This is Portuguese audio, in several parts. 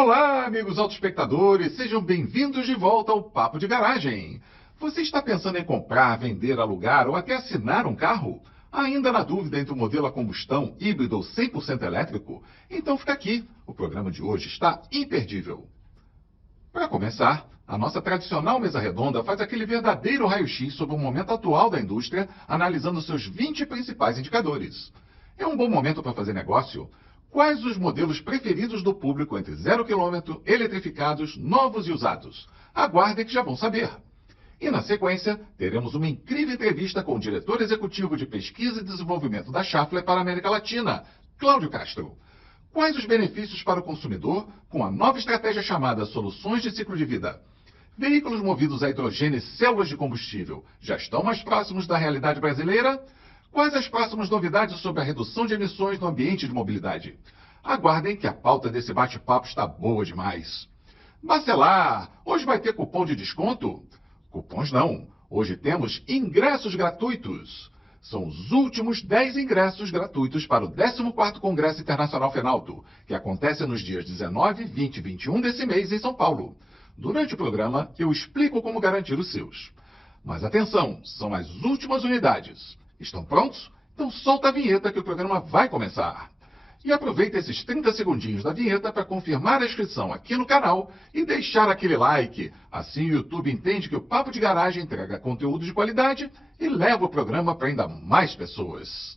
Olá, amigos autoespectadores, sejam bem-vindos de volta ao Papo de Garagem. Você está pensando em comprar, vender, alugar ou até assinar um carro? Ainda na dúvida entre o modelo a combustão, híbrido ou 100% elétrico? Então fica aqui, o programa de hoje está imperdível. Para começar, a nossa tradicional mesa redonda faz aquele verdadeiro raio-x sobre o momento atual da indústria, analisando seus 20 principais indicadores. É um bom momento para fazer negócio? Quais os modelos preferidos do público entre 0 km, eletrificados, novos e usados? Aguardem que já vão saber. E na sequência, teremos uma incrível entrevista com o diretor executivo de pesquisa e desenvolvimento da Schaeffler para a América Latina, Cláudio Castro. Quais os benefícios para o consumidor com a nova estratégia chamada Soluções de Ciclo de Vida? Veículos movidos a hidrogênio e células de combustível já estão mais próximos da realidade brasileira? Quais as próximas novidades sobre a redução de emissões no ambiente de mobilidade? Aguardem que a pauta desse bate-papo está boa demais. Bacelar, hoje vai ter cupom de desconto? Cupons não, hoje temos ingressos gratuitos. São os últimos 10 ingressos gratuitos para o 14º Congresso Internacional Fenalto, que acontece nos dias 19, 20 e 21 desse mês em São Paulo. Durante o programa, eu explico como garantir os seus. Mas atenção, são as últimas unidades. Estão prontos? Então solta a vinheta que o programa vai começar. E aproveita esses 30 segundinhos da vinheta para confirmar a inscrição aqui no canal e deixar aquele like. Assim o YouTube entende que o Papo de Garagem entrega conteúdo de qualidade e leva o programa para ainda mais pessoas.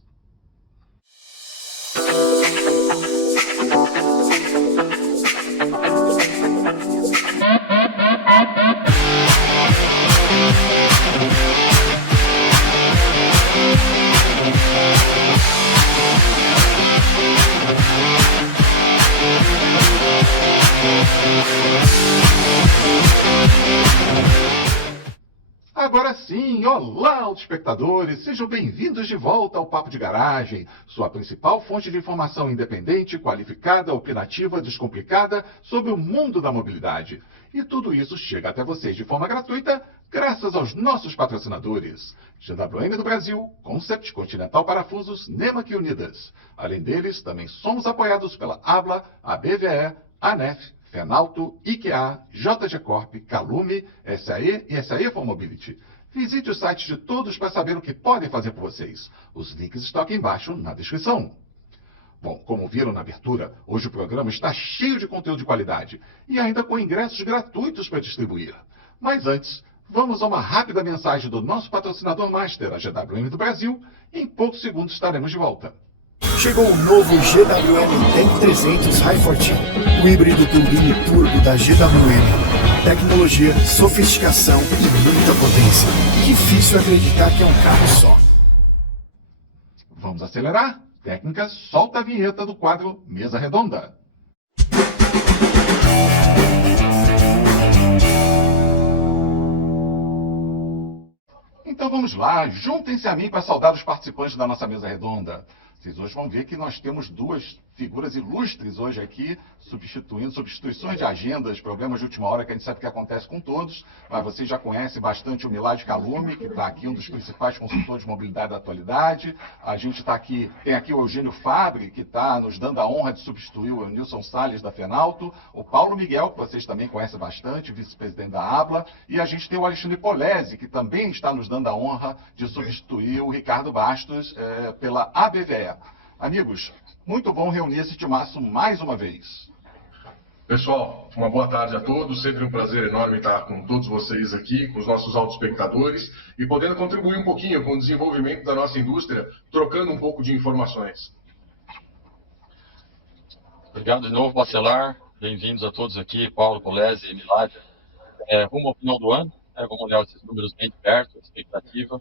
Agora sim, olá, autoespectadores, sejam bem-vindos de volta ao Papo de Garagem, sua principal fonte de informação independente, qualificada, opinativa, descomplicada sobre o mundo da mobilidade. E tudo isso chega até vocês de forma gratuita, graças aos nossos patrocinadores. GWM do Brasil, Concept, Continental Parafusos, Nemak e Unidas. Além deles, também somos apoiados pela ABLA, a BVE, a ANEF, Fenalto, IKEA, JG Corp, Calume, SAE e SAE for Mobility. Visite os sites de todos para saber o que podem fazer por vocês. Os links estão aqui embaixo na descrição. Bom, como viram na abertura, hoje o programa está cheio de conteúdo de qualidade e ainda com ingressos gratuitos para distribuir. Mas antes, vamos a uma rápida mensagem do nosso patrocinador master, a GWM do Brasil. Em poucos segundos estaremos de volta. Chegou o novo GWM Tank 300 Hi-Fortin, o híbrido turbine turbo da GWM. Tecnologia, sofisticação e muita potência. Difícil acreditar que é um carro só. Vamos acelerar? Técnica, solta a vinheta do quadro Mesa Redonda. Então vamos lá, juntem-se a mim para saudar os participantes da nossa mesa redonda. Vocês hoje vão ver que nós temos duas figuras ilustres hoje aqui, substituições de agendas, problemas de última hora que a gente sabe que acontece com todos, mas vocês já conhecem bastante o Milad Calume, que está aqui, um dos principais consultores de mobilidade da atualidade. A gente está aqui, tem aqui o Eugênio Fabre, que está nos dando a honra de substituir o Nilson Salles da Fenalto, o Paulo Miguel, que vocês também conhecem bastante, vice-presidente da ABLA, e a gente tem o Alexandre Polese, que também está nos dando a honra de substituir o Ricardo Bastos pela ABVE. Amigos, muito bom reunir esse timaço mais uma vez. Pessoal, uma boa tarde a todos. Sempre um prazer enorme estar com todos vocês aqui, com os nossos autoespectadores e podendo contribuir um pouquinho com o desenvolvimento da nossa indústria, trocando um pouco de informações. Obrigado de novo, Bacelar. Bem-vindos a todos aqui, Paulo, Polese e Milad. Rumo ao final do ano, vamos olhar esses números bem de perto, a expectativa,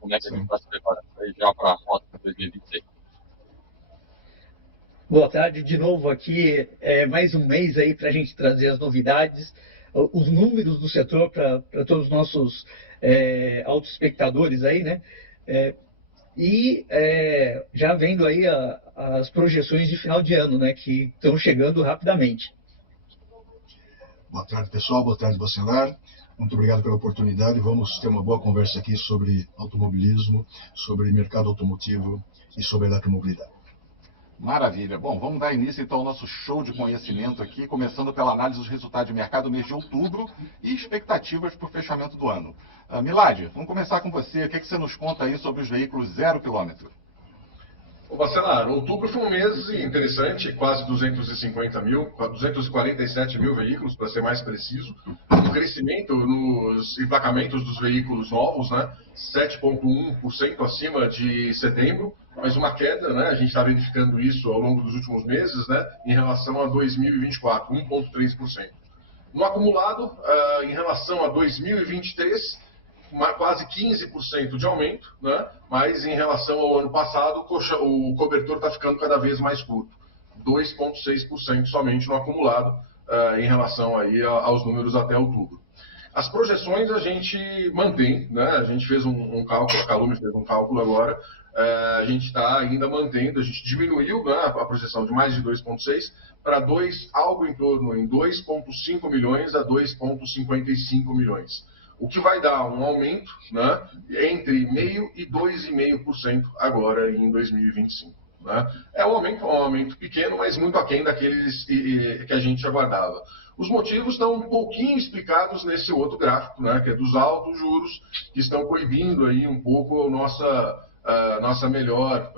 como é que a gente está se preparando já para a rota 2026. Boa tarde, de novo aqui, mais um mês aí para a gente trazer as novidades, os números do setor para todos os nossos autoespectadores aí, né? Já vendo aí as projeções de final de ano, né? Que estão chegando rapidamente. Boa tarde, pessoal. Boa tarde, Bacelar. Muito obrigado pela oportunidade. Vamos ter uma boa conversa aqui sobre automobilismo, sobre mercado automotivo e sobre eletromobilidade. Maravilha. Bom, vamos dar início então ao nosso show de conhecimento aqui, começando pela análise dos resultados de mercado do mês de outubro e expectativas para o fechamento do ano. Milad, vamos começar com você. O que você nos conta aí sobre os veículos 0 km? Ô, Bacelar, outubro foi um mês interessante, quase 247 mil veículos, para ser mais preciso. Um crescimento nos emplacamentos dos veículos novos, né? 7,1% acima de setembro, mas uma queda, né? A gente está verificando isso ao longo dos últimos meses, né? Em relação a 2024, 1,3%. No acumulado, em relação a 2023, quase 15% de aumento, né? Mas em relação ao ano passado, o cobertor está ficando cada vez mais curto, 2,6% somente no acumulado, em relação aí aos números até outubro. As projeções a gente mantém, né? A gente fez um cálculo, a Calume fez um cálculo agora, a gente está ainda mantendo, a gente diminuiu, né, a projeção de mais de 2,6 para algo em torno em 2,5 milhões a 2,55 milhões. O que vai dar um aumento, né, entre 0,5% e 2,5% agora em 2025. Né? É um aumento pequeno, mas muito aquém daqueles que a gente aguardava. Os motivos estão um pouquinho explicados nesse outro gráfico, né, que é dos altos juros, que estão coibindo aí um pouco a nossa melhor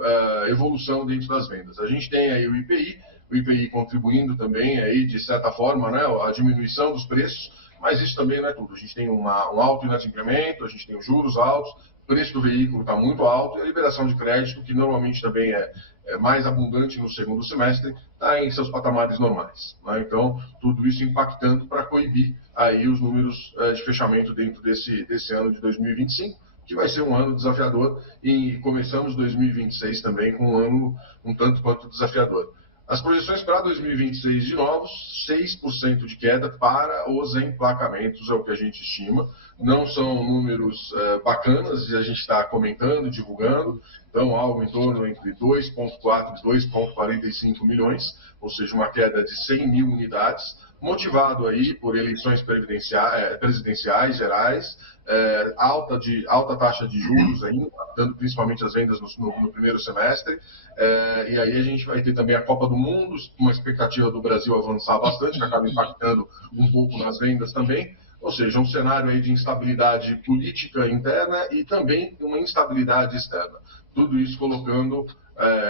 evolução dentro das vendas. A gente tem aí o IPI contribuindo também aí, de certa forma, né, a diminuição dos preços. Mas isso também não é tudo. A gente tem um alto inadimplemento, a gente tem os juros altos, o preço do veículo está muito alto e a liberação de crédito, que normalmente também é mais abundante no segundo semestre, está em seus patamares normais. Né? Então, tudo isso impactando para coibir aí os números de fechamento dentro desse ano de 2025, que vai ser um ano desafiador, e começamos 2026 também com um ano um tanto quanto desafiador. As projeções para 2026 de novos, 6% de queda para os emplacamentos, é o que a gente estima. Não são números bacanas, e a gente está comentando, divulgando. Então, algo em torno entre 2,4 e 2,45 milhões, ou seja, uma queda de 100 mil unidades, motivado aí por eleições presidenciais gerais, alta taxa de juros ainda, dando principalmente as vendas no primeiro semestre, e aí a gente vai ter também a Copa do Mundo, uma expectativa do Brasil avançar bastante, que acaba impactando um pouco nas vendas também, ou seja, um cenário aí de instabilidade política interna e também uma instabilidade externa. Tudo isso colocando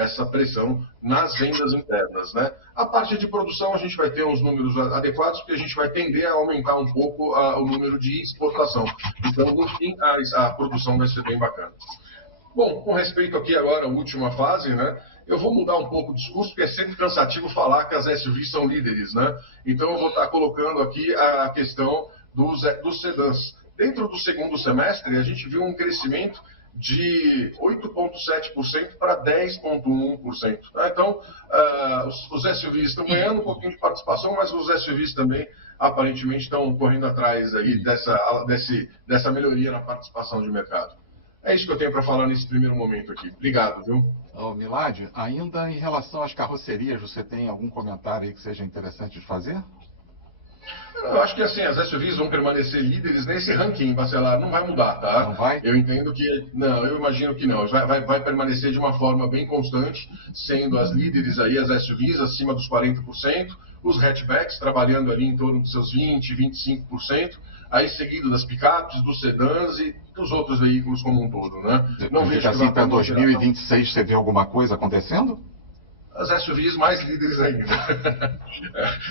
essa pressão nas vendas internas, né? A parte de produção a gente vai ter uns números adequados, porque a gente vai tender a aumentar um pouco o número de exportação. Então, no fim, a produção vai ser bem bacana. Bom, com respeito aqui agora à última fase, né? Eu vou mudar um pouco o discurso, porque é sempre cansativo falar que as SUVs são líderes, né? Então, eu vou estar colocando aqui a questão dos sedãs. Dentro do segundo semestre, a gente viu um crescimento de 8,7% para 10,1%. Então, os SUVs estão ganhando um pouquinho de participação, mas os SUVs também, aparentemente, estão correndo atrás aí dessa melhoria na participação de mercado. É isso que eu tenho para falar nesse primeiro momento aqui. Obrigado, viu? Milad, ainda em relação às carrocerias, você tem algum comentário aí que seja interessante de fazer? Eu acho que assim, as SUVs vão permanecer líderes nesse ranking, Bacelar, não vai mudar, tá? Não vai? Eu entendo que, não, eu imagino que não, vai permanecer de uma forma bem constante, sendo as líderes aí, as SUVs acima dos 40%, os hatchbacks trabalhando ali em torno dos seus 20%, 25%, aí seguido das picapes, dos sedãs e dos outros veículos como um todo, né? Não vejo que assim, para 2026 você vê alguma coisa acontecendo? As SUVs mais líderes ainda.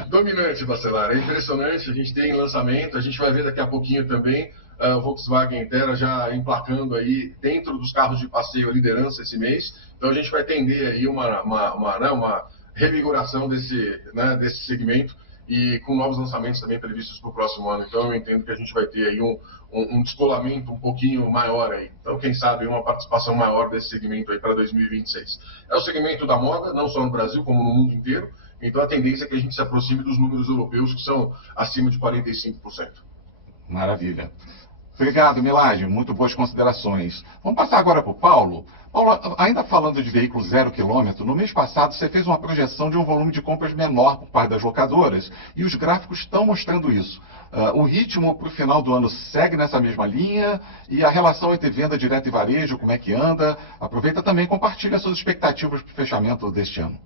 Dominante, Bacelar. É impressionante, a gente tem lançamento, a gente vai ver daqui a pouquinho também o Volkswagen Terra já emplacando aí dentro dos carros de passeio a liderança esse mês. Então a gente vai tender aí uma revigoração desse segmento e com novos lançamentos também previstos para o próximo ano. Então eu entendo que a gente vai ter aí um descolamento um pouquinho maior aí. Então quem sabe uma participação maior desse segmento aí para 2026. É o segmento da moda, não só no Brasil como no mundo inteiro. Então a tendência é que a gente se aproxime dos números europeus que são acima de 45%. Maravilha. Obrigado, Milad. Muito boas considerações. Vamos passar agora para o Paulo. Paulo, ainda falando de veículo 0 km, no mês passado você fez uma projeção de um volume de compras menor por parte das locadoras e os gráficos estão mostrando isso. O ritmo para o final do ano segue nessa mesma linha e a relação entre venda direta e varejo, como é que anda? Aproveita também e compartilha suas expectativas para o fechamento deste ano.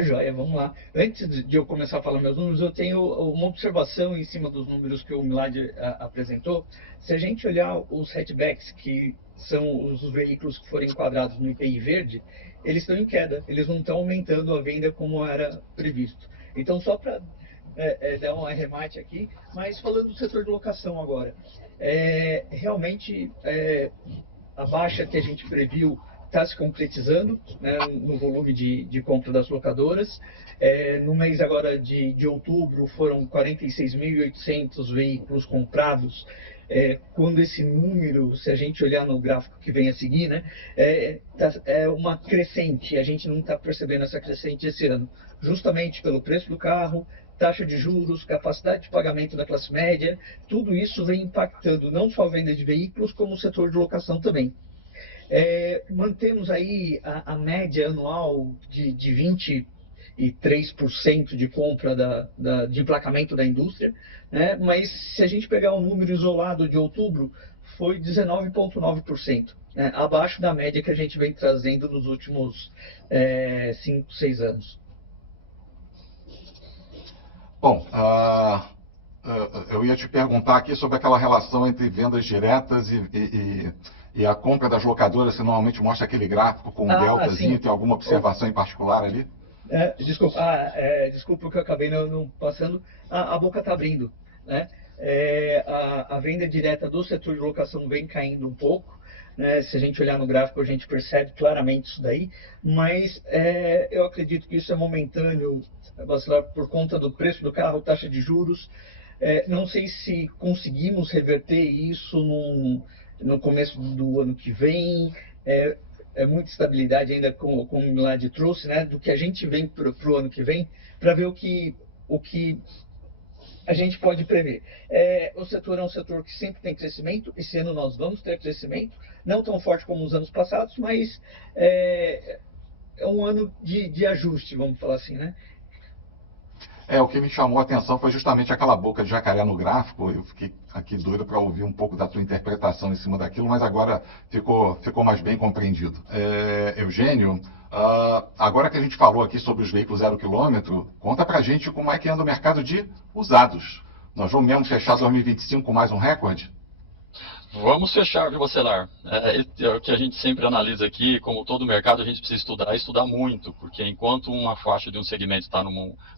Joia, vamos lá. Antes de eu começar a falar meus números, eu tenho uma observação em cima dos números que o Milad apresentou. Se a gente olhar os hatchbacks, que são os veículos que forem enquadrados no IPI verde, eles estão em queda, eles não estão aumentando a venda como era previsto. Então, só para dar um arremate aqui, mas falando do setor de locação agora, realmente a baixa que a gente previu está se concretizando, né, no volume de compra das locadoras. No mês agora de outubro foram 46.800 veículos comprados, quando esse número, se a gente olhar no gráfico que vem a seguir, né, é uma crescente, a gente não está percebendo essa crescente esse ano, justamente pelo preço do carro, taxa de juros, capacidade de pagamento da classe média, tudo isso vem impactando não só a venda de veículos, como o setor de locação também. Mantemos aí a média anual de 23% de compra de emplacamento da indústria, né? Mas se a gente pegar um número isolado de outubro, foi 19,9%, né? Abaixo da média que a gente vem trazendo nos últimos 5, 6 anos. Bom, eu ia te perguntar aqui sobre aquela relação entre vendas diretas e a compra das locadoras. Você normalmente mostra aquele gráfico com um deltazinho, tem alguma observação em particular ali? Desculpa que eu acabei não passando. A boca está abrindo, né? A venda direta do setor de locação vem caindo um pouco, né? Se a gente olhar no gráfico, a gente percebe claramente isso daí, mas eu acredito que isso é momentâneo, Bacelar, por conta do preço do carro, taxa de juros. Não sei se conseguimos reverter isso no começo do ano que vem. Muita estabilidade ainda, como o Milad trouxe, né, do que a gente vem para o ano que vem, para ver o que a gente pode prever. O setor é um setor que sempre tem crescimento. Esse ano nós vamos ter crescimento, não tão forte como nos anos passados, mas é um ano de ajuste, vamos falar assim, né? O que me chamou a atenção foi justamente aquela boca de jacaré no gráfico. Eu fiquei aqui doido para ouvir um pouco da tua interpretação em cima daquilo, mas agora ficou mais bem compreendido. Eugênio, agora que a gente falou aqui sobre os veículos 0 km, conta pra gente como é que anda o mercado de usados. Nós vamos mesmo fechar 2025 com mais um recorde? Vamos fechar, viu, Bacelar? É o que a gente sempre analisa aqui. Como todo mercado, a gente precisa estudar muito, porque enquanto uma faixa de um segmento está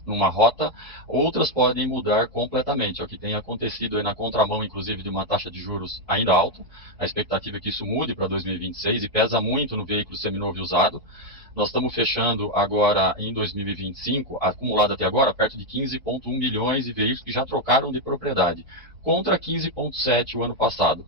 numa rota, outras podem mudar completamente. É o que tem acontecido aí na contramão, inclusive, de uma taxa de juros ainda alta. A expectativa é que isso mude para 2026 e pesa muito no veículo seminovo e usado. Nós estamos fechando agora em 2025, acumulado até agora, perto de 15,1 milhões de veículos que já trocaram de propriedade, contra 15,7 o ano passado.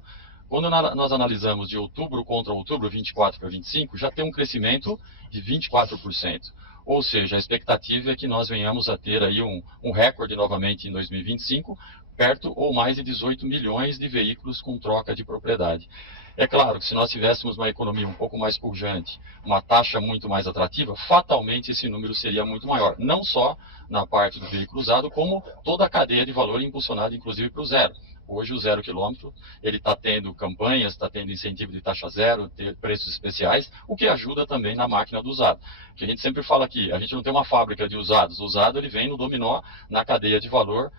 Quando nós analisamos de outubro contra outubro, 24 para 25, já tem um crescimento de 24%. Ou seja, a expectativa é que nós venhamos a ter aí um recorde novamente em 2025, perto ou mais de 18 milhões de veículos com troca de propriedade. É claro que se nós tivéssemos uma economia um pouco mais pujante, uma taxa muito mais atrativa, fatalmente esse número seria muito maior. Não só na parte do veículo usado, como toda a cadeia de valor impulsionada, inclusive para o zero. Hoje o 0 km, ele está tendo campanhas, está tendo incentivo de taxa zero, preços especiais, o que ajuda também na máquina do usado. Que a gente sempre fala aqui, a gente não tem uma fábrica de usados. O usado ele vem no dominó, na cadeia de valor,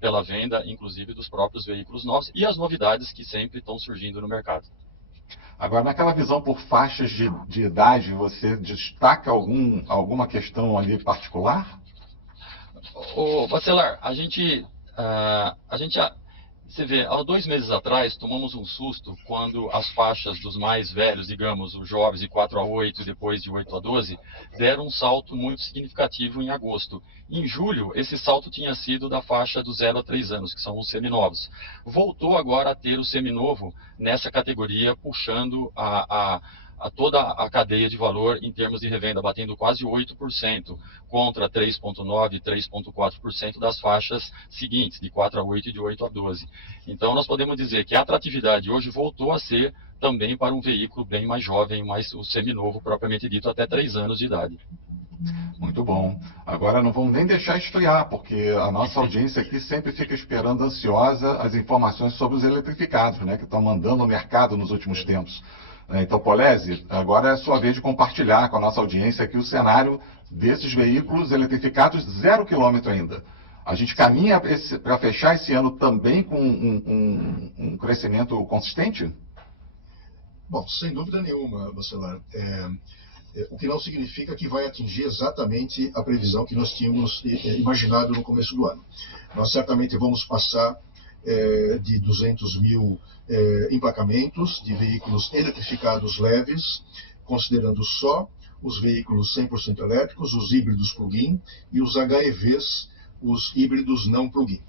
pela venda, inclusive, dos próprios veículos novos e as novidades que sempre estão surgindo no mercado. Agora, naquela visão por faixas de idade, você destaca alguma questão ali particular? Bacelar, você vê, há 2 meses atrás, tomamos um susto quando as faixas dos mais velhos, digamos, os jovens de 4 a 8 e depois de 8 a 12, deram um salto muito significativo em agosto. Em julho, esse salto tinha sido da faixa dos 0 a 3 anos, que são os seminovos. Voltou agora a ter o seminovo nessa categoria, puxando a toda a cadeia de valor em termos de revenda, batendo quase 8%, contra 3,9% e 3,4% das faixas seguintes, de 4 a 8 e de 8 a 12. Então, nós podemos dizer que a atratividade hoje voltou a ser também para um veículo bem mais jovem, mais o seminovo, propriamente dito, até 3 anos de idade. Muito bom. Agora não vamos nem deixar esfriar, porque a nossa audiência aqui sempre fica esperando ansiosa as informações sobre os eletrificados, né, que estão mandando no mercado nos últimos tempos. Então, Polese, agora é a sua vez de compartilhar com a nossa audiência aqui o cenário desses veículos eletrificados 0 km ainda. A gente caminha para fechar esse ano também com um crescimento consistente? Bom, sem dúvida nenhuma, Bacelar. O que não significa que vai atingir exatamente a previsão que nós tínhamos imaginado no começo do ano. Nós certamente vamos passar de 200 mil emplacamentos de veículos eletrificados leves, considerando só os veículos 100% elétricos, os híbridos plug-in e os HEVs, os híbridos não plug-in,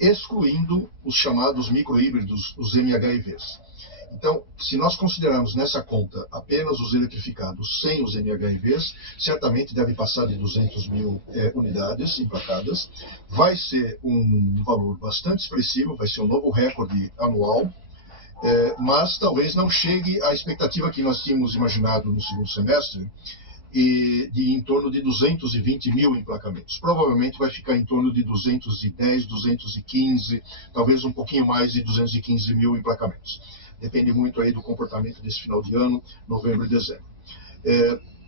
excluindo os chamados microhíbridos, os MHEVs. Então, se nós considerarmos nessa conta apenas os eletrificados sem os MHEVs, certamente deve passar de 200 mil unidades emplacadas. Vai ser um valor bastante expressivo, vai ser um novo recorde anual, mas talvez não chegue à expectativa que nós tínhamos imaginado no segundo semestre, de em torno de 220 mil emplacamentos. Provavelmente vai ficar em torno de 210, 215, talvez um pouquinho mais de 215 mil emplacamentos. Depende muito aí do comportamento desse final de ano, novembro e dezembro.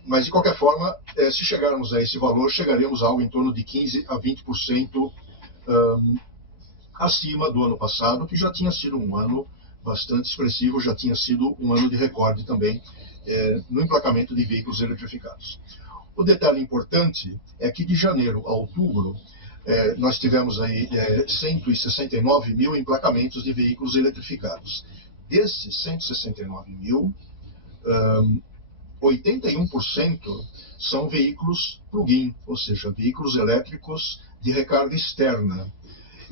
Mas, de qualquer forma, se chegarmos a esse valor, chegaremos a algo em torno de 15% a 20% acima do ano passado, que já tinha sido um ano bastante expressivo, já tinha sido um ano de recorde também no emplacamento de veículos eletrificados. O detalhe importante é que de janeiro a outubro, nós tivemos aí 169 mil emplacamentos de veículos eletrificados. Desses 169 mil, 81% são veículos plug-in, ou seja, veículos elétricos de recarga externa.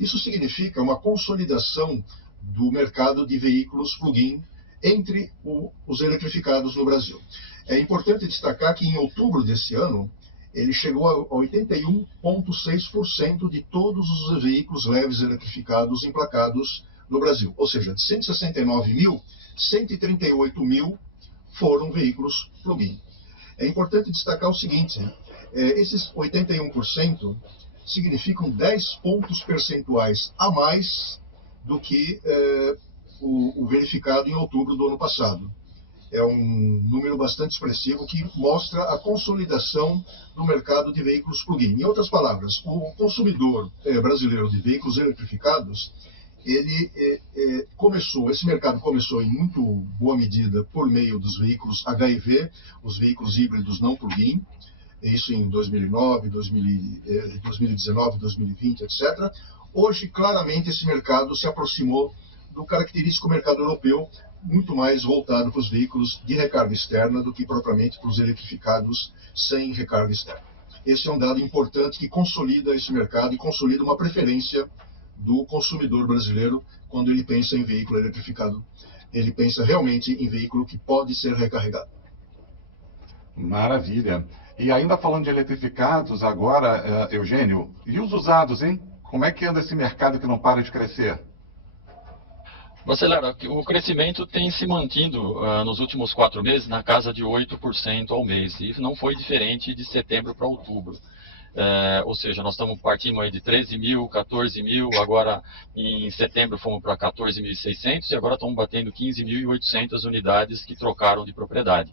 Isso significa uma consolidação do mercado de veículos plug-in entre os eletrificados no Brasil. É importante destacar que em outubro desse ano, ele chegou a 81,6% de todos os veículos leves eletrificados emplacados no Brasil. Ou seja, de 169 mil, 138 mil foram veículos plug-in. É importante destacar o seguinte, esses 81% significam 10 pontos percentuais a mais do que o verificado em outubro do ano passado. É um número bastante expressivo que mostra a consolidação do mercado de veículos plug-in. Em outras palavras, o consumidor brasileiro de veículos eletrificados, esse mercado começou em muito boa medida por meio dos veículos HEV, os veículos híbridos não plug-in, isso em 2009, 2019, 2020, etc. Hoje, claramente, esse mercado se aproximou do característico mercado europeu, muito mais voltado para os veículos de recarga externa do que propriamente para os eletrificados sem recarga externa. Esse é um dado importante que consolida esse mercado e consolida uma preferência do consumidor brasileiro quando ele pensa em veículo eletrificado. Ele pensa realmente em veículo que pode ser recarregado. Maravilha. E ainda falando de eletrificados agora, Eugênio, e os usados, hein? Como é que anda esse mercado que não para de crescer? Bacelar, o crescimento tem se mantido nos últimos 4 meses na casa de 8% ao mês, e não foi diferente de setembro para outubro. Ou seja, nós estamos partindo aí de 13 mil, 14 mil, agora em setembro fomos para 14.600 e agora estamos batendo 15.800 unidades que trocaram de propriedade.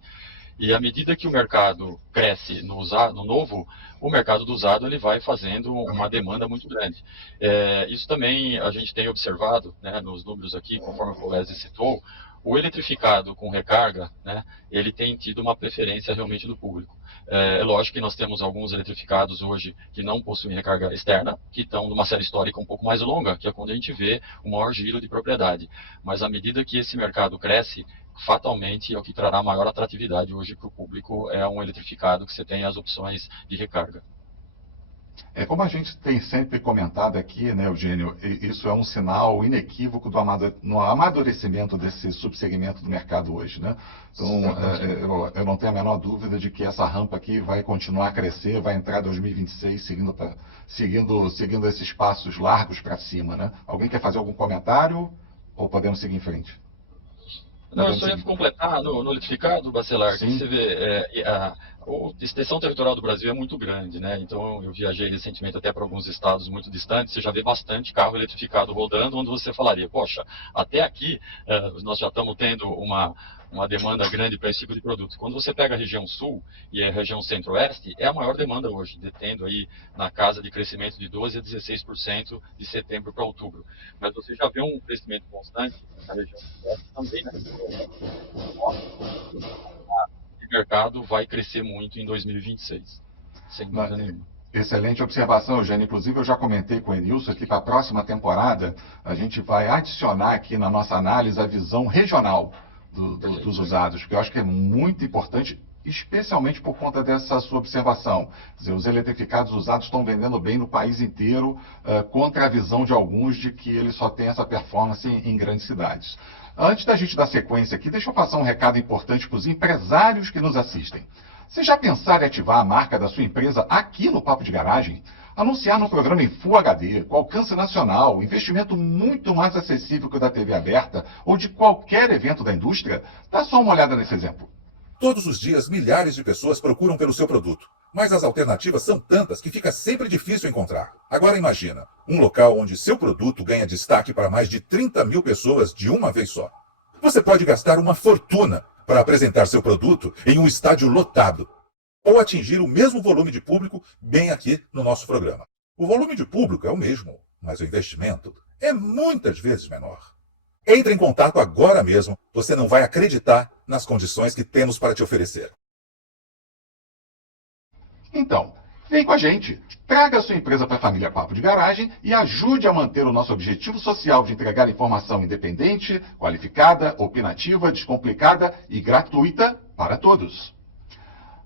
E à medida que o mercado cresce no novo, o mercado do usado ele vai fazendo uma demanda muito grande. Isso também a gente tem observado, né, nos números aqui, conforme o Polese citou, o eletrificado com recarga, né, ele tem tido uma preferência realmente do público. É lógico que nós temos alguns eletrificados hoje que não possuem recarga externa, que estão numa série histórica um pouco mais longa, que é quando a gente vê o maior giro de propriedade. Mas à medida que esse mercado cresce, fatalmente é o que trará maior atratividade hoje para o público, é um eletrificado que você tem as opções de recarga. Como a gente tem sempre comentado aqui, né, Eugênio, isso é um sinal inequívoco do amadurecimento desse subsegmento do mercado hoje, né? Então, eu não tenho a menor dúvida de que essa rampa aqui vai continuar a crescer, vai entrar em 2026 seguindo esses passos largos para cima, né? Alguém quer fazer algum comentário ou podemos seguir em frente? Não, eu só ia completar no eletrificado, Bacelar, que você vê, a extensão territorial do Brasil é muito grande, né? Então eu viajei recentemente até para alguns estados muito distantes, você já vê bastante carro eletrificado rodando, onde você falaria, poxa, até aqui nós já estamos tendo uma demanda grande para esse tipo de produto. Quando você pega a região sul e a região centro-oeste, é a maior demanda hoje, detendo aí na casa de crescimento de 12% a 16% de setembro para outubro. Mas você já vê um crescimento constante na região sudeste também, né? O mercado vai crescer muito em 2026, sem dúvida nenhuma. Excelente observação, Eugênio. Inclusive, eu já comentei com o Enilson que para a próxima temporada a gente vai adicionar aqui na nossa análise a visão regional dos usados, porque eu acho que é muito importante, especialmente por conta dessa sua observação. Quer dizer, os eletrificados usados estão vendendo bem no país inteiro, contra a visão de alguns de que eles só têm essa performance em grandes cidades. Antes da gente dar sequência aqui, deixa eu passar um recado importante para os empresários que nos assistem. Vocês já pensaram em ativar a marca da sua empresa aqui no Papo de Garagem? Anunciar no programa em Full HD, com alcance nacional, investimento muito mais acessível que o da TV aberta ou de qualquer evento da indústria? Dá só uma olhada nesse exemplo. Todos os dias, milhares de pessoas procuram pelo seu produto. Mas as alternativas são tantas que fica sempre difícil encontrar. Agora imagina, um local onde seu produto ganha destaque para mais de 30 mil pessoas de uma vez só. Você pode gastar uma fortuna para apresentar seu produto em um estádio lotado, ou atingir o mesmo volume de público bem aqui no nosso programa. O volume de público é o mesmo, mas o investimento é muitas vezes menor. Entre em contato agora mesmo, você não vai acreditar nas condições que temos para te oferecer. Então, vem com a gente. Traga a sua empresa para a família Papo de Garagem e ajude a manter o nosso objetivo social de entregar informação independente, qualificada, opinativa, descomplicada e gratuita para todos.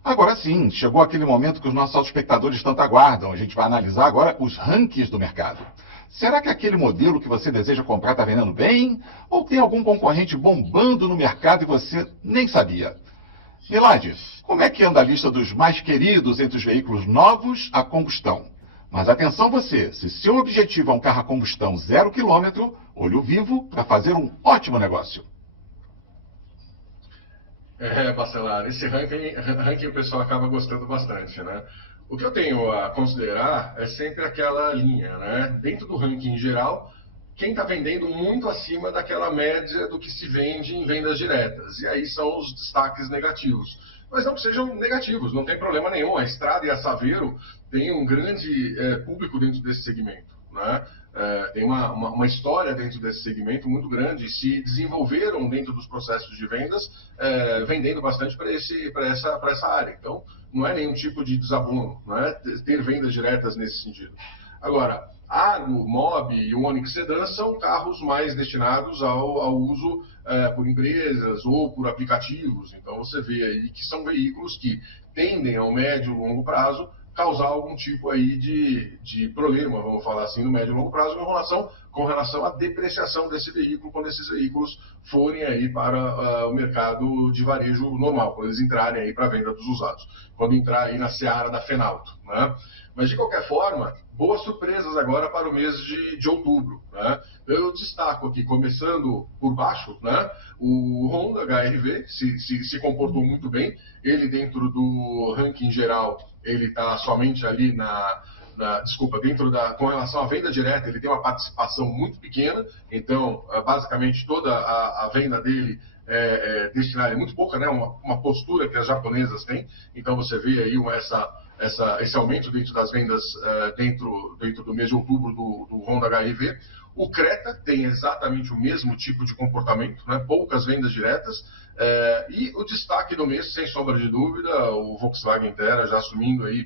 Agora sim, chegou aquele momento que os nossos espectadores tanto aguardam. A gente vai analisar agora os rankings do mercado. Será que aquele modelo que você deseja comprar está vendendo bem? Ou tem algum concorrente bombando no mercado e você nem sabia? Milad, como é que anda a lista dos mais queridos entre os veículos novos a combustão? Mas atenção você, se seu objetivo é um carro a combustão 0 km, olho vivo para fazer um ótimo negócio. Bacelar, esse ranking o pessoal acaba gostando bastante, né? O que eu tenho a considerar é sempre aquela linha, né? Dentro do ranking em geral, quem está vendendo muito acima daquela média do que se vende em vendas diretas. E aí são os destaques negativos. Mas não que sejam negativos, não tem problema nenhum. A Estrada e a Saveiro têm um grande público dentro desse segmento, né? Tem uma história dentro desse segmento muito grande, se desenvolveram dentro dos processos de vendas, vendendo bastante para essa área. Então, não é nenhum tipo de desabono, né? Ter vendas diretas nesse sentido. Agora, Argo, Mob e o Onix Sedan são carros mais destinados ao uso por empresas ou por aplicativos. Então, você vê aí que são veículos que tendem ao médio e longo prazo causar algum tipo aí de problema, vamos falar assim, no médio e longo prazo com relação à depreciação desse veículo quando esses veículos forem aí para o mercado de varejo normal, quando eles entrarem aí para a venda dos usados, quando entrar aí na seara da Fenauto, né? Mas de qualquer forma, boas surpresas agora para o mês de outubro, né? Eu destaco aqui, começando por baixo, né? O Honda HR-V se comportou muito bem. Ele, dentro do ranking geral, ele está somente ali com relação à venda direta, ele tem uma participação muito pequena. Então, basicamente, toda a venda dele destinada é muito pouca, né? Uma postura que as japonesas têm. Então, você vê aí esse aumento dentro das vendas dentro do mês de outubro do Honda HR-V. O Creta tem exatamente o mesmo tipo de comportamento, né? Poucas vendas diretas. E o destaque do mês, sem sombra de dúvida, o Volkswagen Terra já assumindo aí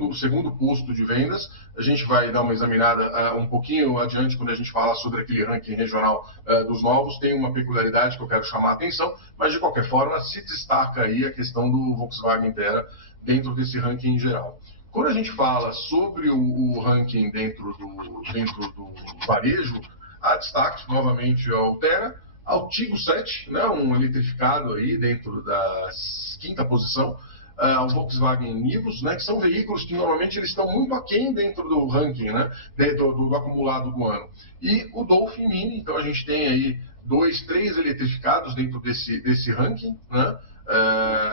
o segundo posto de vendas. A gente vai dar uma examinada um pouquinho adiante quando a gente fala sobre aquele ranking regional dos novos. Tem uma peculiaridade que eu quero chamar a atenção, mas de qualquer forma se destaca aí a questão do Volkswagen Terra dentro desse ranking em geral. Quando a gente fala sobre o ranking dentro do varejo, há destaque novamente ao Terra, ao Tiggo 7, né, um eletrificado aí dentro da quinta posição, ao Volkswagen Nivus, né, que são veículos que normalmente eles estão muito aquém dentro do ranking, né, do acumulado do ano. E o Dolphin Mini, então a gente tem aí 2, 3 eletrificados dentro desse ranking, né,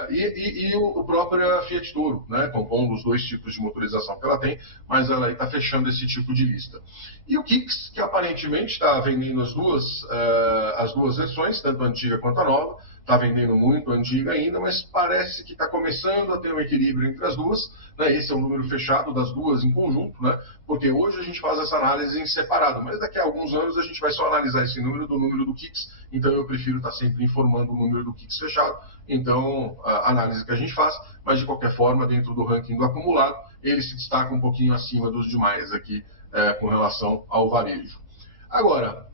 E o próprio Fiat Toro, né, compondo os dois tipos de motorização que ela tem, mas ela está fechando esse tipo de lista. E o Kicks, que aparentemente está vendendo as duas versões, tanto a antiga quanto a nova, está vendendo muito a antiga ainda, mas parece que está começando a ter um equilíbrio entre as duas, né? Esse é o número fechado das duas em conjunto, né? Porque hoje a gente faz essa análise em separado, mas daqui a alguns anos a gente vai só analisar esse número do número do Kicks, então eu prefiro estar sempre informando o número do Kicks fechado, então a análise que a gente faz, mas de qualquer forma, dentro do ranking do acumulado, ele se destaca um pouquinho acima dos demais aqui com relação ao varejo. Agora,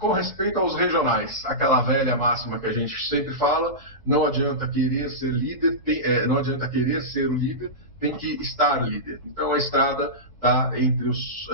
com respeito aos regionais, aquela velha máxima que a gente sempre fala, não adianta querer ser líder, não adianta querer ser o líder, tem que estar líder. Então a Estrada está entre os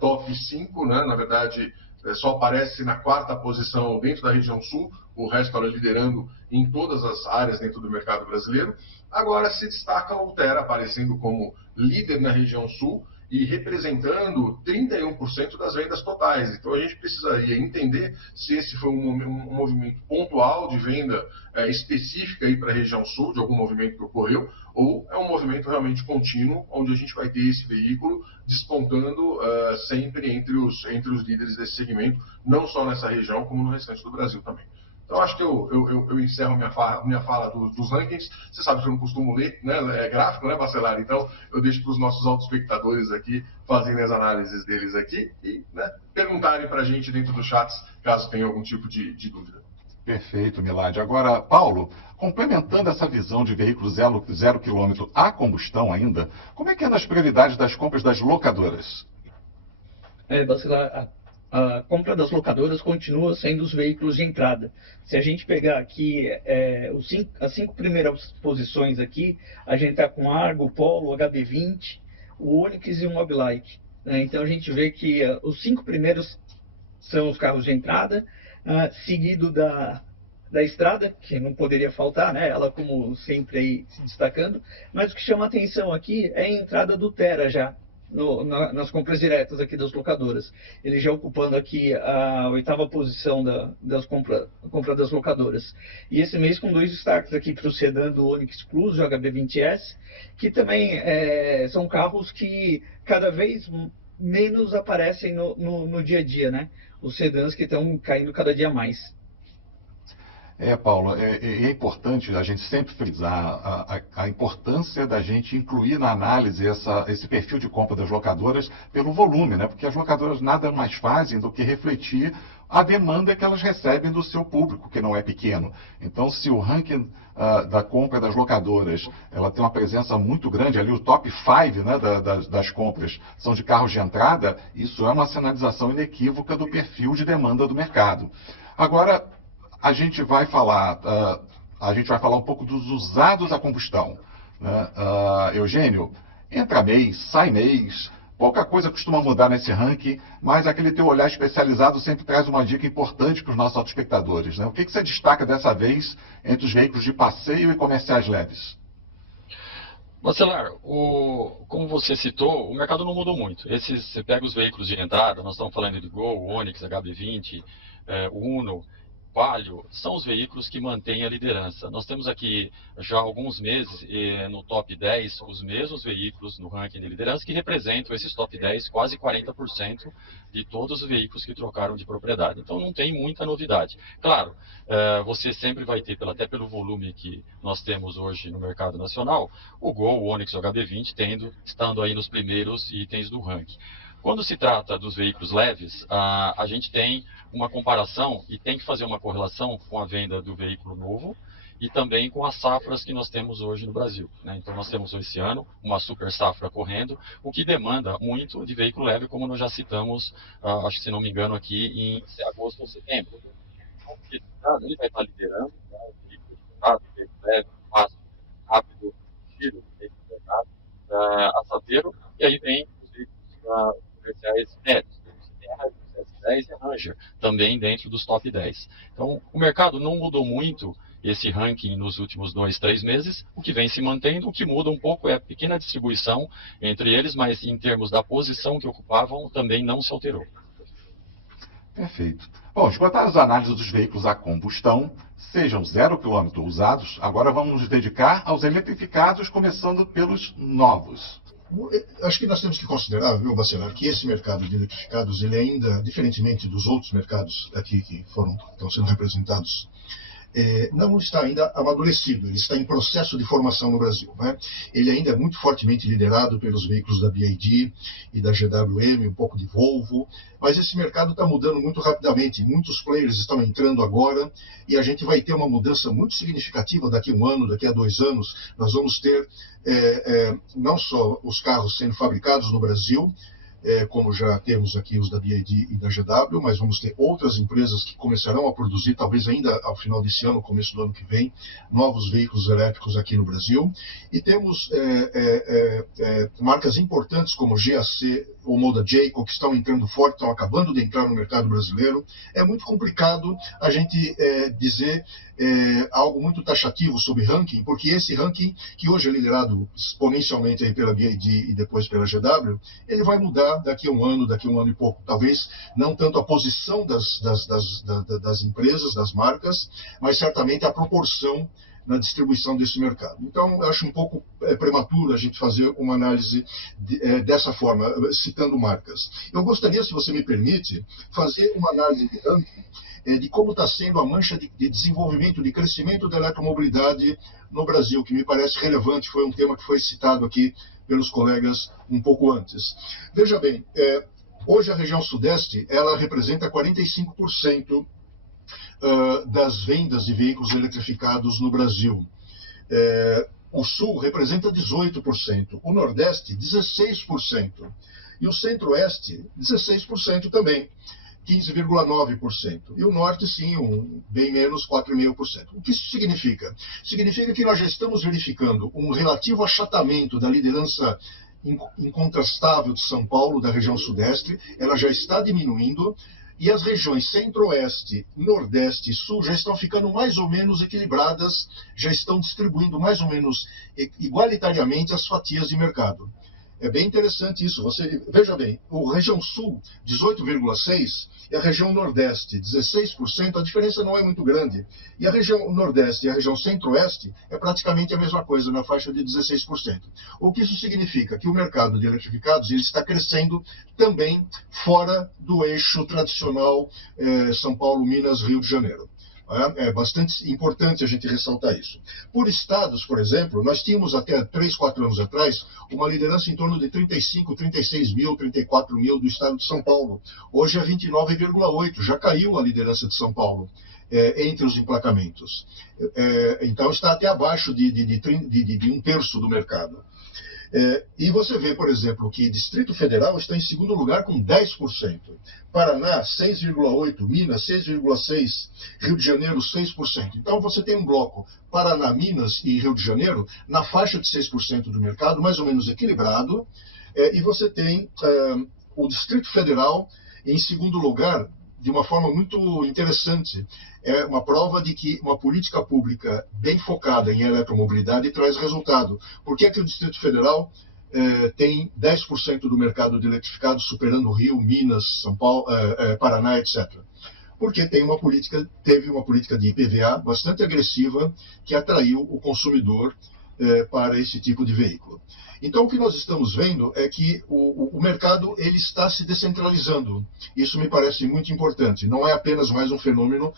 top 5, né? Na verdade só aparece na 4ª posição dentro da região sul, o resto ela liderando em todas as áreas dentro do mercado brasileiro. Agora se destaca a Ultra aparecendo como líder na região sul, e representando 31% das vendas totais. Então a gente precisaria entender se esse foi um movimento pontual de venda específica para a região sul, de algum movimento que ocorreu, ou é um movimento realmente contínuo, onde a gente vai ter esse veículo despontando sempre entre os líderes desse segmento, não só nessa região, como no restante do Brasil também. Então, acho que eu encerro minha fala dos rankings. Você sabe que eu não costumo ler, né? É gráfico, né, Bacelar? Então, eu deixo para os nossos autoespectadores aqui fazerem as análises deles aqui e, né, perguntarem para a gente dentro dos chats, caso tenha algum tipo de dúvida. Perfeito, Milad. Agora, Paulo, complementando essa visão de veículos zero quilômetro a combustão ainda, como é que andam as prioridades das compras das locadoras? Bacelar, a compra das locadoras continua sendo os veículos de entrada. Se a gente pegar aqui as 5 primeiras posições aqui, a gente está com Argo, Polo, HB20, o Onix e o Mobilite. Então a gente vê que os 5 primeiros são os carros de entrada, seguido da Estrada, que não poderia faltar, né? Ela como sempre aí se destacando, mas o que chama atenção aqui é a entrada do Tera já, nas compras diretas aqui das locadoras. Ele já ocupando aqui a 8ª posição das compras das locadoras. E esse mês com 2 destaques aqui para o sedã do Onix Plus, o HB20S, que também são carros que cada vez menos aparecem no dia a dia, né? Os sedãs que estão caindo cada dia mais. Paulo, é importante a gente sempre frisar a importância da gente incluir na análise esse perfil de compra das locadoras pelo volume, né? Porque as locadoras nada mais fazem do que refletir a demanda que elas recebem do seu público, que não é pequeno. Então, se o ranking da compra das locadoras ela tem uma presença muito grande, ali o top 5, né, das compras são de carros de entrada, isso é uma sinalização inequívoca do perfil de demanda do mercado. Agora, a gente vai falar um pouco dos usados a combustão, né? Eugênio, entra mês, sai mês, pouca coisa costuma mudar nesse ranking, mas aquele teu olhar especializado sempre traz uma dica importante para os nossos autoespectadores, né? O que você destaca dessa vez entre os veículos de passeio e comerciais leves? Bacelar, como você citou, o mercado não mudou muito. Você pega os veículos de entrada, nós estamos falando de Gol, Onix, HB20, Uno, Palio, são os veículos que mantêm a liderança. Nós temos aqui já há alguns meses no top 10 os mesmos veículos no ranking de liderança que representam esses top 10, quase 40% de todos os veículos que trocaram de propriedade. Então não tem muita novidade. Claro, você sempre vai ter, até pelo volume que nós temos hoje no mercado nacional, o Gol, o Onix, o HB20 estando aí nos primeiros itens do ranking. Quando se trata dos veículos leves, a gente tem uma comparação e tem que fazer uma correlação com a venda do veículo novo e também com as safras que nós temos hoje no Brasil, né? Então nós temos esse ano uma super safra correndo, o que demanda muito de veículo leve, como nós já citamos, acho que se não me engano aqui em agosto ou setembro. Então, ele vai estar liderando, né? O veículo leve, fácil, rápido, giro, assadeiro, e aí vem os veículos comerciais médios. Você tem a Hilux S10 e a Ranger também dentro dos top 10. Então, o mercado não mudou muito esse ranking nos últimos 2, 3 meses. O que vem se mantendo, o que muda um pouco é a pequena distribuição entre eles, mas em termos da posição que ocupavam, também não se alterou. Perfeito. Bom, esgotadas as análises dos veículos a combustão, sejam 0 km usados, agora vamos nos dedicar aos eletrificados, começando pelos novos. Acho que nós temos que considerar, viu, Bacelar, que esse mercado de eletrificados, ele ainda, diferentemente dos outros mercados aqui que estão sendo representados, não está ainda amadurecido, ele está em processo de formação no Brasil, né? Ele ainda é muito fortemente liderado pelos veículos da BYD e da GWM, um pouco de Volvo, mas esse mercado está mudando muito rapidamente, muitos players estão entrando agora e a gente vai ter uma mudança muito significativa daqui a 1 ano, daqui a 2 anos. Nós vamos ter não só os carros sendo fabricados no Brasil, como já temos aqui os da BYD e da GW, mas vamos ter outras empresas que começarão a produzir, talvez ainda ao final desse ano, começo do ano que vem, novos veículos elétricos aqui no Brasil. E temos marcas importantes como GAC ou Moda Jayco, que estão entrando forte, estão acabando de entrar no mercado brasileiro. É muito complicado a gente dizer algo muito taxativo sobre ranking, porque esse ranking, que hoje é liderado exponencialmente aí pela BYD e depois pela GW, ele vai mudar daqui a 1 ano, daqui a 1 ano e pouco. Talvez não tanto a posição das empresas, das marcas, mas certamente a proporção na distribuição desse mercado. Então, eu acho um pouco prematuro a gente fazer uma análise dessa forma, citando marcas. Eu gostaria, se você me permite, fazer uma análise de ranking de como está sendo a mancha de desenvolvimento, de crescimento da eletromobilidade no Brasil, que me parece relevante, foi um tema que foi citado aqui pelos colegas um pouco antes. Veja bem, hoje a região sudeste, ela representa 45% das vendas de veículos eletrificados no Brasil. O sul representa 18%, o nordeste 16%, e o centro-oeste 16% também. 15,9%. E o norte, sim, bem menos, 4,5%. O que isso significa? Significa que nós já estamos verificando um relativo achatamento da liderança incontrastável de São Paulo, da região sudeste. Ela já está diminuindo e as regiões centro-oeste, nordeste e sul já estão ficando mais ou menos equilibradas, já estão distribuindo mais ou menos igualitariamente as fatias de mercado. É bem interessante isso. Veja bem, a região sul, 18,6%, e a região nordeste, 16%, a diferença não é muito grande. E a região nordeste e a região centro-oeste é praticamente a mesma coisa, na faixa de 16%. O que isso significa? Que o mercado de eletrificados ele está crescendo também fora do eixo tradicional São Paulo, Minas, Rio de Janeiro. É bastante importante a gente ressaltar isso. Por estados, por exemplo, nós tínhamos até 3, 4 anos atrás uma liderança em torno de 35, 36 mil, 34 mil do estado de São Paulo. Hoje é 29,8, já caiu a liderança de São Paulo entre os emplacamentos. Então está até abaixo de 1/3 do mercado. E você vê, por exemplo, que Distrito Federal está em segundo lugar com 10%. Paraná, 6,8%. Minas, 6,6%. Rio de Janeiro, 6%. Então você tem um bloco, Paraná, Minas e Rio de Janeiro, na faixa de 6% do mercado, mais ou menos equilibrado. E você tem o Distrito Federal em segundo lugar, de uma forma muito interessante. É uma prova de que uma política pública bem focada em eletromobilidade traz resultado. Por que é que o Distrito Federal tem 10% do mercado de eletrificados, superando Rio, Minas, São Paulo, Paraná, etc.? Porque teve uma política de IPVA bastante agressiva que atraiu o consumidor para esse tipo de veículo. Então, o que nós estamos vendo é que o mercado ele está se descentralizando. Isso me parece muito importante. Não é apenas mais um fenômeno,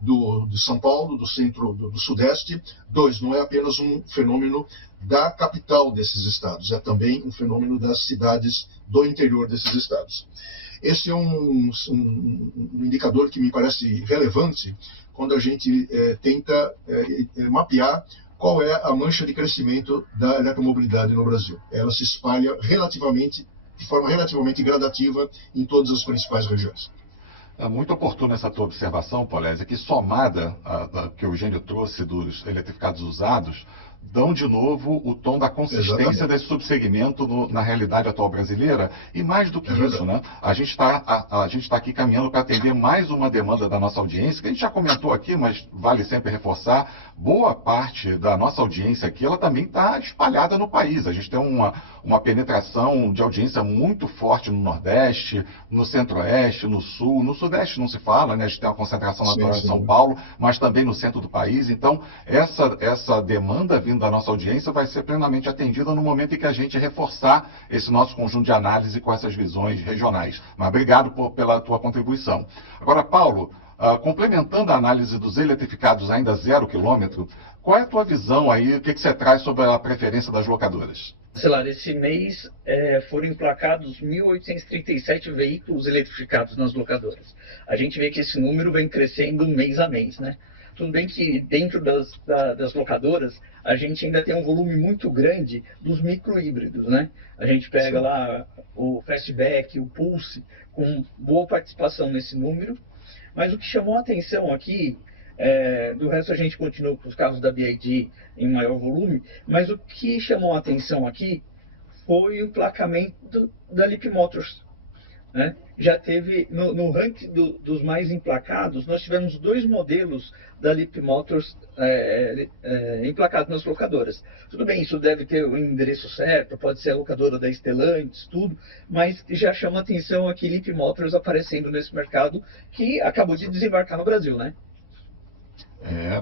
de São Paulo, do centro, do sudeste. 2, não é apenas um fenômeno da capital desses estados. É também um fenômeno das cidades do interior desses estados. Esse é um indicador que me parece relevante quando a gente tenta mapear qual é a mancha de crescimento da eletromobilidade no Brasil. Ela se espalha de forma relativamente gradativa em todas as principais regiões. É muito oportuna essa tua observação, Polese, que somada a que o Eugênio trouxe dos eletrificados usados, dão de novo o tom da consistência Exatamente. desse subsegmento na realidade atual brasileira. E mais do que isso, né? A gente está aqui caminhando para atender mais uma demanda da nossa audiência, que a gente já comentou aqui, mas vale sempre reforçar. Boa parte da nossa audiência aqui, ela também está espalhada no país. A gente tem uma penetração de audiência muito forte no Nordeste, no Centro-Oeste, no Sul. No Sudeste não se fala, né? A gente tem uma concentração natural em São Paulo, mas também no centro do país. Então, essa demanda vindo da nossa audiência vai ser plenamente atendida no momento em que a gente reforçar esse nosso conjunto de análise com essas visões regionais. Mas obrigado pela tua contribuição. Agora, Paulo, complementando a análise dos eletrificados ainda 0 km, qual é a tua visão aí, o que você traz sobre a preferência das locadoras? Esse mês foram emplacados 1.837 veículos eletrificados nas locadoras. A gente vê que esse número vem crescendo mês a mês, né? Tudo bem que dentro das locadoras a gente ainda tem um volume muito grande dos micro-híbridos, né? A gente pega lá o Fastback, o Pulse, com boa participação nesse número. Mas o que chamou a atenção aqui, do resto a gente continua com os carros da BYD em maior volume, mas o que chamou a atenção aqui foi o emplacamento da Leap Motors, né? Já teve, no ranking dos mais emplacados, nós tivemos 2 modelos da Leap Motors emplacados nas locadoras. Tudo bem, isso deve ter o endereço certo, pode ser a locadora da Stellantis, tudo, mas já chama atenção aqui Leap Motors aparecendo nesse mercado que acabou de desembarcar no Brasil, né?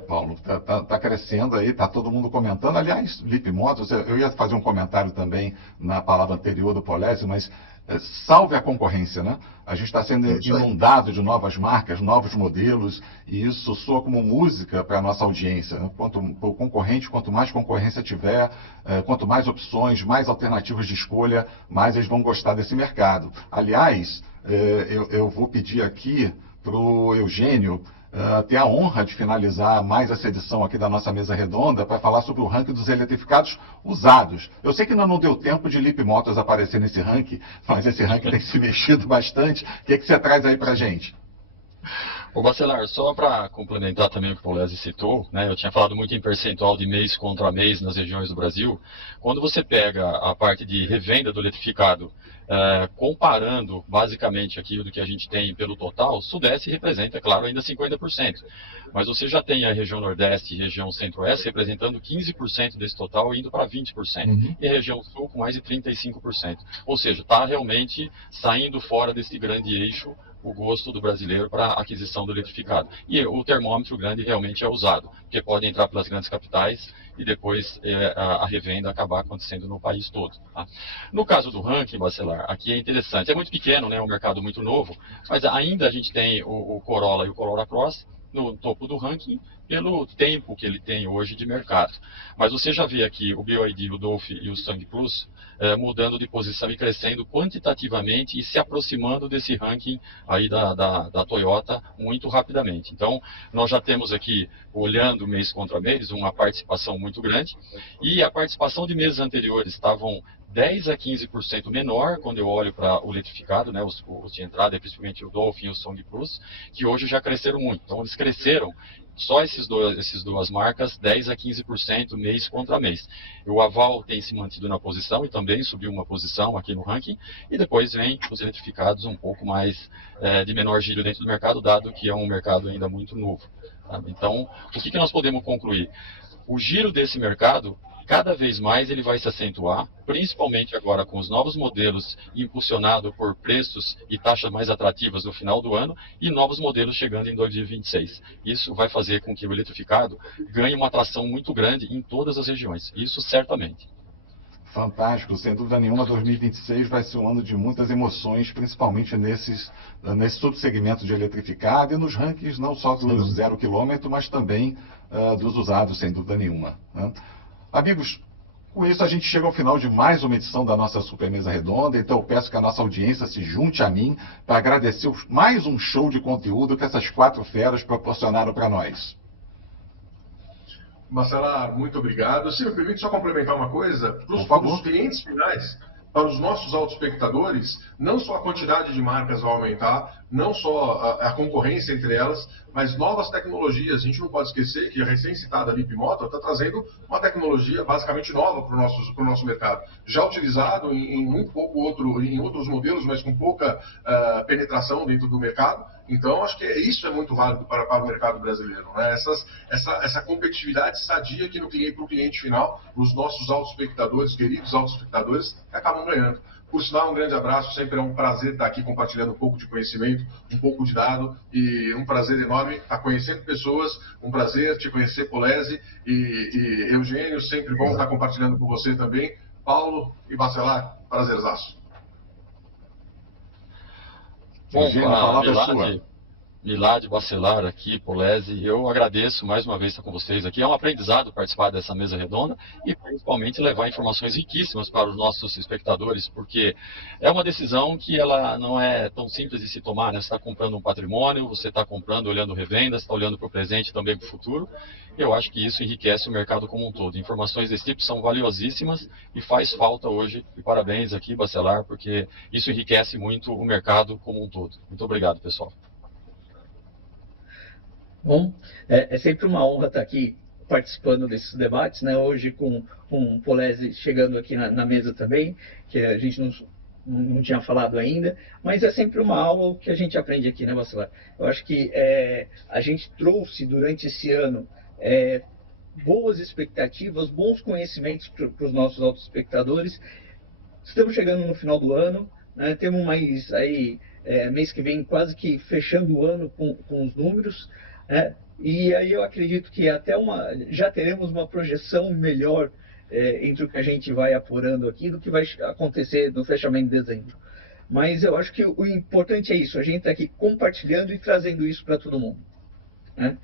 Paulo, tá crescendo aí, tá todo mundo comentando. Aliás, Leap Motors, eu ia fazer um comentário também na palavra anterior do Polese, mas salve a concorrência, né? A gente está sendo inundado de novas marcas, novos modelos, e isso soa como música para a nossa audiência, né? Quanto mais concorrência tiver, quanto mais opções, mais alternativas de escolha, mais eles vão gostar desse mercado. Aliás, eu vou pedir aqui para o Eugênio ter a honra de finalizar mais essa edição aqui da nossa mesa redonda para falar sobre o ranking dos eletrificados usados. Eu sei que ainda não deu tempo de Leap Motors aparecer nesse ranking, mas esse ranking tem se mexido bastante. O que você traz aí para a gente? Ô Bacelar, só para complementar também o que o Polese citou, né, eu tinha falado muito em percentual de mês contra mês nas regiões do Brasil. Quando você pega a parte de revenda do eletrificado, comparando basicamente aquilo do que a gente tem pelo total, Sudeste representa, claro, ainda 50%. Mas você já tem a região Nordeste e região Centro-Oeste representando 15% desse total, indo para 20%. E a região Sul com mais de 35%. Ou seja, está realmente saindo fora desse grande eixo o gosto do brasileiro para a aquisição do eletrificado. E o termômetro grande realmente é usado, porque pode entrar pelas grandes capitais e depois a revenda acabar acontecendo no país todo. Tá? No caso do ranking, Bacelar, aqui é interessante. É muito pequeno, né, um mercado muito novo, mas ainda a gente tem o Corolla e o Corolla Cross no topo do ranking, pelo tempo que ele tem hoje de mercado. Mas você já vê aqui o BYD, o Dolphin e o Stang Plus mudando de posição e crescendo quantitativamente e se aproximando desse ranking aí da Toyota muito rapidamente. Então, nós já temos aqui, olhando mês contra mês, uma participação muito grande, e a participação de meses anteriores estavam 10 a 15% menor quando eu olho para o eletrificado, né, os de entrada, principalmente o Dolphin e o Song Plus, que hoje já cresceram muito. Então, eles cresceram, só essas duas marcas, 10 a 15% mês contra mês. O Aval tem se mantido na posição e também subiu uma posição aqui no ranking, e depois vem os eletrificados um pouco mais de menor giro dentro do mercado, dado que é um mercado ainda muito novo. Tá? Então, o que nós podemos concluir? O giro desse mercado, cada vez mais ele vai se acentuar, principalmente agora com os novos modelos impulsionados por preços e taxas mais atrativas no final do ano e novos modelos chegando em 2026. Isso vai fazer com que o eletrificado ganhe uma atração muito grande em todas as regiões, isso certamente. Fantástico, sem dúvida nenhuma, 2026 vai ser um ano de muitas emoções, principalmente nesse subsegmento de eletrificado e nos rankings não só do 0 km, mas também dos usados, sem dúvida nenhuma, né? Amigos, com isso a gente chega ao final de mais uma edição da nossa Super Mesa Redonda, então eu peço que a nossa audiência se junte a mim para agradecer mais um show de conteúdo que essas 4 feras proporcionaram para nós. Bacelar, muito obrigado. Se me permite só complementar uma coisa, para os clientes finais, para os nossos autoespectadores, não só a quantidade de marcas vai aumentar, não só a concorrência entre elas, mas novas tecnologias. A gente não pode esquecer que a recém-citada Leapmotor está trazendo uma tecnologia basicamente nova para o nosso mercado, já utilizado em muito pouco em outros modelos, mas com pouca penetração dentro do mercado. Então, acho que isso é muito válido para o mercado brasileiro, né? Essa competitividade sadia aqui para o cliente final, os nossos autoespectadores, queridos autoespectadores, que acabam ganhando. Por sinal, um grande abraço, sempre é um prazer estar aqui compartilhando um pouco de conhecimento, um pouco de dado, e um prazer enorme estar conhecendo pessoas, um prazer te conhecer, Polese, e Eugênio, sempre bom estar compartilhando com você também. Paulo e Bacelar, prazerzaço. Bom, Eugênio, a palavra é sua. Milad, Bacelar aqui, Polese, eu agradeço mais uma vez estar com vocês aqui. É um aprendizado participar dessa mesa redonda e principalmente levar informações riquíssimas para os nossos espectadores, porque é uma decisão que ela não é tão simples de se tomar, né? Você está comprando um patrimônio, você está comprando, olhando revendas, está olhando para o presente e também para o futuro. Eu acho que isso enriquece o mercado como um todo. Informações desse tipo são valiosíssimas e faz falta hoje. E parabéns aqui, Bacelar, porque isso enriquece muito o mercado como um todo. Muito obrigado, pessoal. Bom, é sempre uma honra estar aqui participando desses debates, né? Hoje com o Polese chegando aqui na mesa também, que a gente não tinha falado ainda, mas é sempre uma aula que a gente aprende aqui, né, Bacelar? Eu acho que a gente trouxe durante esse ano boas expectativas, bons conhecimentos para os nossos autoespectadores. Estamos chegando no final do ano, né? Temos mais aí, mês que vem quase que fechando o ano com os números. E aí eu acredito que já teremos uma projeção melhor entre o que a gente vai apurando aqui do que vai acontecer no fechamento de dezembro. Mas eu acho que o importante é isso, a gente está aqui compartilhando e trazendo isso para todo mundo, né?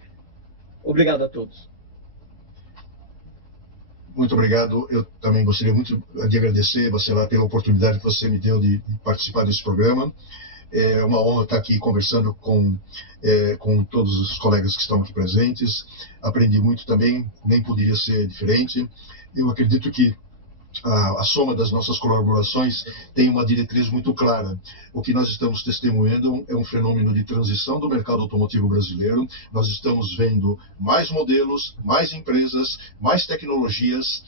Obrigado a todos. Muito obrigado. Eu também gostaria muito de agradecer, Bacelar, pela oportunidade que você me deu de participar desse programa. É uma honra estar aqui conversando com todos os colegas que estão aqui presentes. Aprendi muito também, nem poderia ser diferente. Eu acredito que a soma das nossas colaborações tem uma diretriz muito clara. O que nós estamos testemunhando é um fenômeno de transição do mercado automotivo brasileiro. Nós estamos vendo mais modelos, mais empresas, mais tecnologias,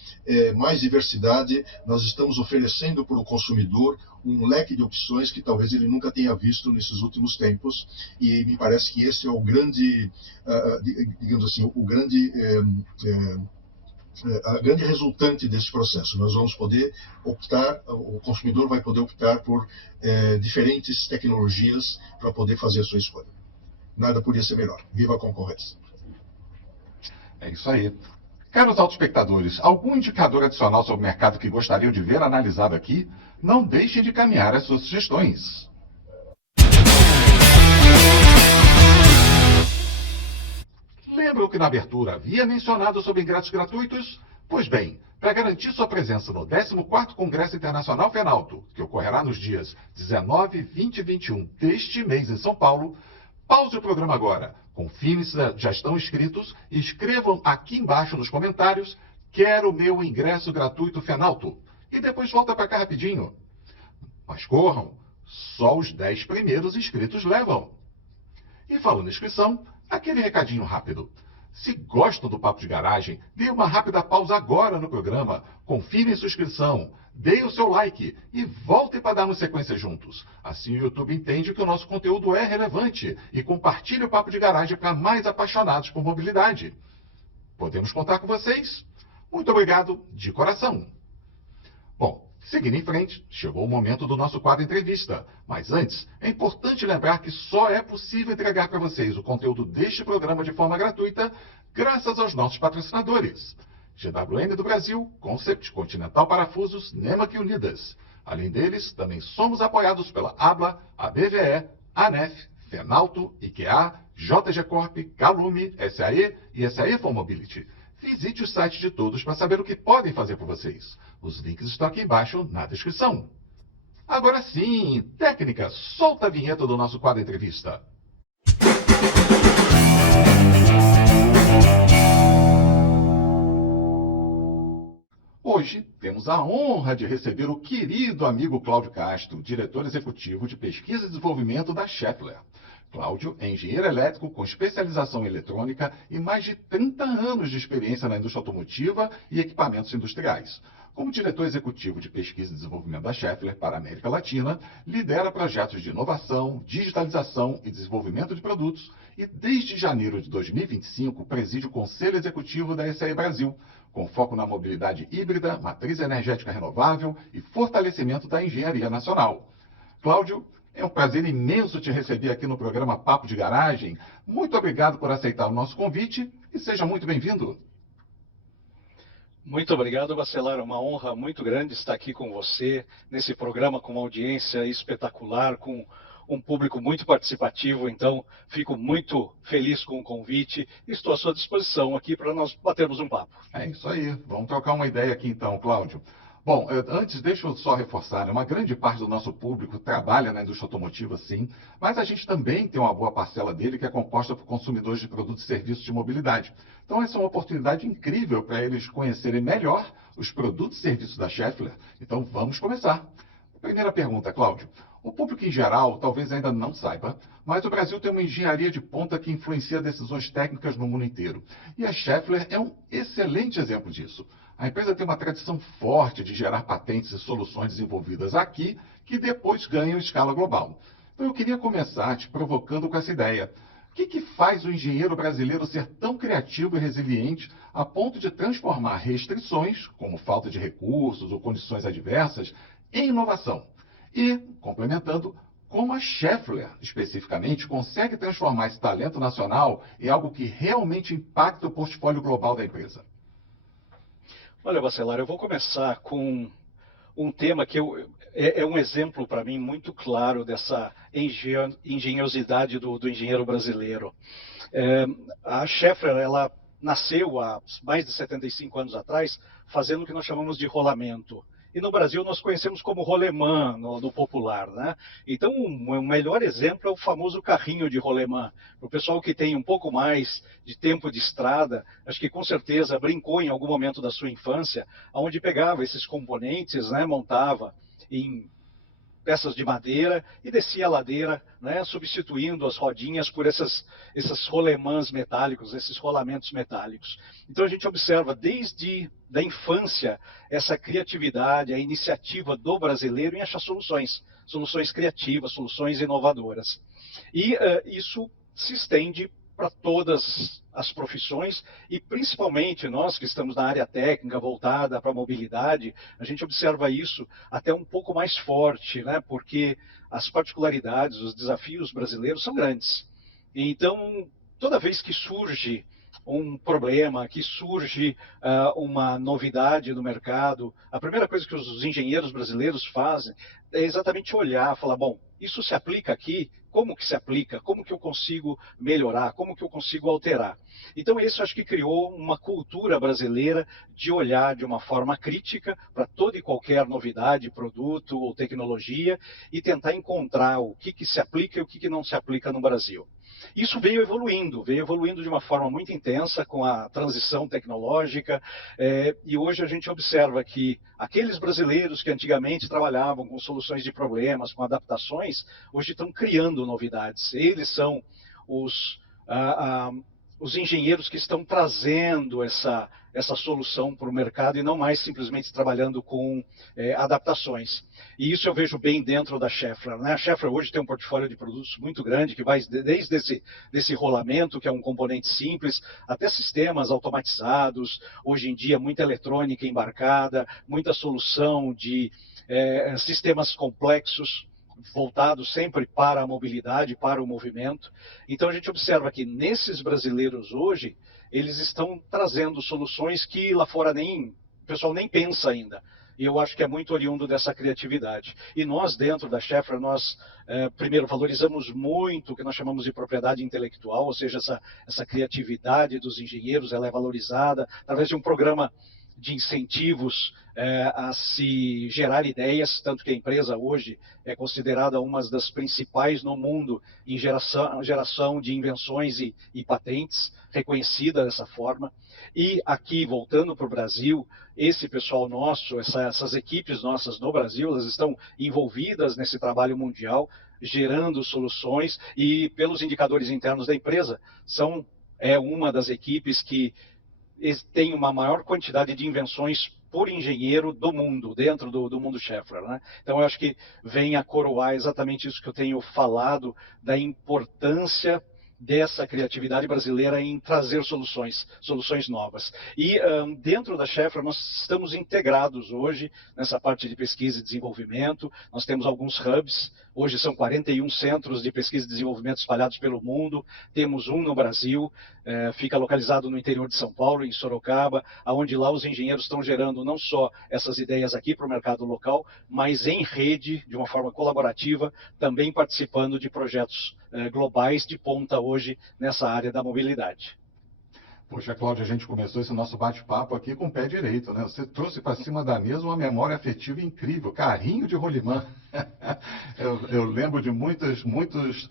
mais diversidade. Nós estamos oferecendo para o consumidor um leque de opções que talvez ele nunca tenha visto nesses últimos tempos, e me parece que esse é o grande, digamos assim, a grande resultante desse processo. Nós vamos poder optar, o consumidor vai poder optar por diferentes tecnologias para poder fazer a sua escolha. Nada podia ser melhor. Viva a concorrência. É isso aí. Caros autoespectadores, algum indicador adicional sobre o mercado que gostariam de ver analisado aqui? Não deixem de encaminhar as suas sugestões. Lembram que na abertura havia mencionado sobre ingressos gratuitos? Pois bem, para garantir sua presença no 14º Congresso Internacional Fenalto, que ocorrerá nos dias 19, 20 e 21 deste mês em São Paulo, pause o programa agora, confirme se já estão inscritos e escrevam aqui embaixo nos comentários: quero o meu ingresso gratuito Fenalto. E depois volta para cá rapidinho. Mas corram, só os 10 primeiros inscritos levam. E falando em inscrição, aquele recadinho rápido. Se gostam do Papo de Garagem, dê uma rápida pausa agora no programa, confirme sua inscrição, dê o seu like e voltem para darmos sequência juntos. Assim o YouTube entende que o nosso conteúdo é relevante e compartilhe o Papo de Garagem para mais apaixonados por mobilidade. Podemos contar com vocês? Muito obrigado de coração. Bom, seguindo em frente, chegou o momento do nosso quadro entrevista. Mas antes, é importante lembrar que só é possível entregar para vocês o conteúdo deste programa de forma gratuita graças aos nossos patrocinadores. GWM do Brasil, Concept, Continental Parafusos, Nemak e Unidas. Além deles, também somos apoiados pela ABLA, ABVE, ANEF, Fenalto, IKEA, JG Corp, Calume, SAE e SAE For Mobility. Visite o site de todos para saber o que podem fazer por vocês. Os links estão aqui embaixo na descrição. Agora sim, técnica, solta a vinheta do nosso quadro entrevista. Hoje temos a honra de receber o querido amigo Cláudio Castro, diretor executivo de pesquisa e desenvolvimento da Schaeffler. Cláudio é engenheiro elétrico com especialização em eletrônica e mais de 30 anos de experiência na indústria automotiva e equipamentos industriais. Como diretor executivo de pesquisa e desenvolvimento da Schaeffler para a América Latina, lidera projetos de inovação, digitalização e desenvolvimento de produtos e, desde janeiro de 2025, preside o Conselho Executivo da SAE Brasil, com foco na mobilidade híbrida, matriz energética renovável e fortalecimento da engenharia nacional. Cláudio, é um prazer imenso te receber aqui no programa Papo de Garagem. Muito obrigado por aceitar o nosso convite e seja muito bem-vindo. Muito obrigado, Bacelar. É uma honra muito grande estar aqui com você, nesse programa com uma audiência espetacular, com um público muito participativo. Então, fico muito feliz com o convite e estou à sua disposição aqui para nós batermos um papo. É isso aí. Vamos trocar uma ideia aqui então, Cláudio. Bom, antes deixa eu só reforçar, uma grande parte do nosso público trabalha na indústria automotiva, sim, mas a gente também tem uma boa parcela dele que é composta por consumidores de produtos e serviços de mobilidade. Então essa é uma oportunidade incrível para eles conhecerem melhor os produtos e serviços da Schaeffler. Então vamos começar. Primeira pergunta, Cláudio. O público em geral talvez ainda não saiba, mas o Brasil tem uma engenharia de ponta que influencia decisões técnicas no mundo inteiro. E a Schaeffler é um excelente exemplo disso. A empresa tem uma tradição forte de gerar patentes e soluções desenvolvidas aqui que depois ganham escala global. Então eu queria começar te provocando com essa ideia. O que faz o engenheiro brasileiro ser tão criativo e resiliente a ponto de transformar restrições, como falta de recursos ou condições adversas, em inovação? E, complementando, como a Schaeffler, especificamente, consegue transformar esse talento nacional em algo que realmente impacta o portfólio global da empresa? Olha, Bacelar, eu vou começar com um tema que é um exemplo para mim muito claro dessa engenhosidade do engenheiro brasileiro. A Schaeffler, ela nasceu há mais de 75 anos atrás fazendo o que nós chamamos de rolamento. E no Brasil nós conhecemos como rolemã no popular, né? Então o melhor exemplo é o famoso carrinho de rolemã. Para o pessoal que tem um pouco mais de tempo de estrada, acho que com certeza brincou em algum momento da sua infância, onde pegava esses componentes, né, montava em peças de madeira e descia a ladeira, né, substituindo as rodinhas por esses rolemãs metálicos, esses rolamentos metálicos. Então a gente observa desde da infância essa criatividade, a iniciativa do brasileiro em achar soluções criativas, soluções inovadoras. E isso se estende para todas as profissões e principalmente nós que estamos na área técnica voltada para a mobilidade, a gente observa isso até um pouco mais forte, né? Porque as particularidades, os desafios brasileiros são grandes. Então, toda vez que surge um problema, que surge uma novidade no mercado, a primeira coisa que os engenheiros brasileiros fazem é exatamente olhar, falar, bom, isso se aplica aqui, como que se aplica, como que eu consigo melhorar, como que eu consigo alterar. Então isso acho que criou uma cultura brasileira de olhar de uma forma crítica para toda e qualquer novidade, produto ou tecnologia e tentar encontrar o que se aplica e o que não se aplica no Brasil. Isso veio evoluindo de uma forma muito intensa com a transição tecnológica e hoje a gente observa que aqueles brasileiros que antigamente trabalhavam com soluções de problemas, com adaptações, hoje estão criando novidades. Eles são os engenheiros que estão trazendo essa solução para o mercado e não mais simplesmente trabalhando com adaptações. E isso eu vejo bem dentro da Schaeffler, né? A Schaeffler hoje tem um portfólio de produtos muito grande, que vai desde desse rolamento, que é um componente simples, até sistemas automatizados, hoje em dia muita eletrônica embarcada, muita solução de sistemas complexos, voltados sempre para a mobilidade, para o movimento. Então a gente observa que nesses brasileiros hoje, eles estão trazendo soluções que lá fora o pessoal nem pensa ainda. E eu acho que é muito oriundo dessa criatividade. E nós, dentro da Schaeffler, nós, primeiro, valorizamos muito o que nós chamamos de propriedade intelectual, ou seja, essa criatividade dos engenheiros, ela é valorizada através de um programa de incentivos a se gerar ideias, tanto que a empresa hoje é considerada uma das principais no mundo em geração de invenções e patentes, reconhecida dessa forma. E aqui, voltando para o Brasil, esse pessoal nosso, essas equipes nossas no Brasil, elas estão envolvidas nesse trabalho mundial, gerando soluções, e pelos indicadores internos da empresa, é uma das equipes que tem uma maior quantidade de invenções por engenheiro do mundo, dentro do mundo Schaeffler, né? Então, eu acho que vem a coroar exatamente isso que eu tenho falado, da importância dessa criatividade brasileira em trazer soluções novas. E dentro da Schaeffler nós estamos integrados hoje nessa parte de pesquisa e desenvolvimento. Nós temos alguns hubs, hoje são 41 centros de pesquisa e desenvolvimento espalhados pelo mundo. Temos um no Brasil, fica localizado no interior de São Paulo, em Sorocaba, onde lá os engenheiros estão gerando não só essas ideias aqui para o mercado local, mas em rede, de uma forma colaborativa, também participando de projetos globais de ponta hoje nessa área da mobilidade. Poxa, Cláudio, a gente começou esse nosso bate-papo aqui com o pé direito, né? Você trouxe para cima da mesa uma memória afetiva incrível, carrinho de rolimã. Eu lembro de muitos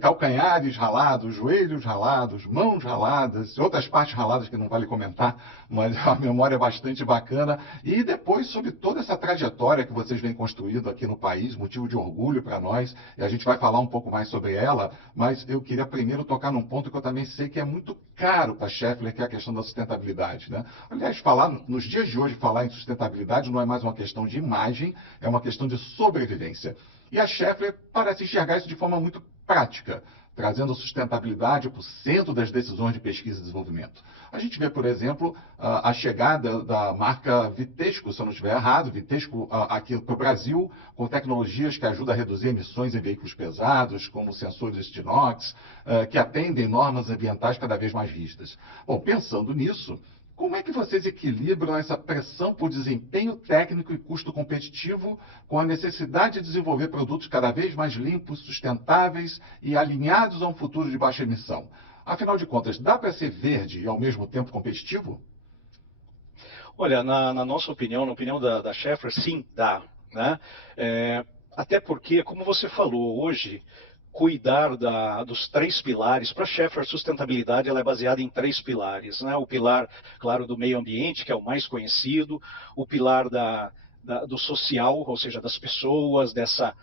calcanhares ralados, joelhos ralados, mãos raladas, outras partes raladas que não vale comentar, mas é uma memória bastante bacana. E depois, sobre toda essa trajetória que vocês vêm construindo aqui no país, motivo de orgulho para nós, e a gente vai falar um pouco mais sobre ela, mas eu queria primeiro tocar num ponto que eu também sei que é muito caro para a Schaeffler, que é a questão da sustentabilidade, né? Aliás, nos dias de hoje, falar em sustentabilidade não é mais uma questão de imagem, é uma questão de sobrevivência. E a Schaeffler parece enxergar isso de forma muito prática, trazendo a sustentabilidade para o centro das decisões de pesquisa e desenvolvimento. A gente vê, por exemplo, a chegada da marca Vitesco, se eu não estiver errado, Vitesco aqui para o Brasil, com tecnologias que ajudam a reduzir emissões em veículos pesados, como sensores de inox, que atendem normas ambientais cada vez mais rígidas. Bom, pensando nisso, como é que vocês equilibram essa pressão por desempenho técnico e custo competitivo com a necessidade de desenvolver produtos cada vez mais limpos, sustentáveis e alinhados a um futuro de baixa emissão? Afinal de contas, dá para ser verde e ao mesmo tempo competitivo? Olha, na nossa opinião, na opinião da Schaeffler, sim, dá, né? Até porque, como você falou, hoje cuidar dos 3 pilares. Para a Schaeffler, a sustentabilidade ela é baseada em 3 pilares, né? O pilar, claro, do meio ambiente, que é o mais conhecido, o pilar do social, ou seja, das pessoas, desta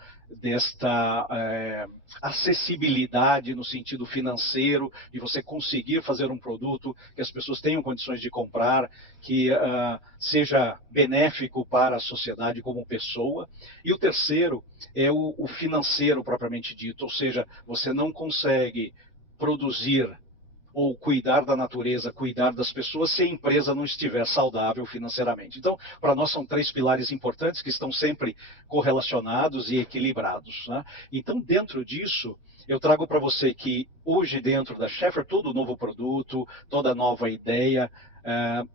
acessibilidade no sentido financeiro, de você conseguir fazer um produto que as pessoas tenham condições de comprar, que seja benéfico para a sociedade como pessoa. E o terceiro é o financeiro propriamente dito, ou seja, você não consegue produzir ou cuidar da natureza, cuidar das pessoas, se a empresa não estiver saudável financeiramente. Então, para nós são 3 pilares importantes que estão sempre correlacionados e equilibrados, né? Então, dentro disso, eu trago para você que hoje dentro da Schaeffler, todo novo produto, toda nova ideia,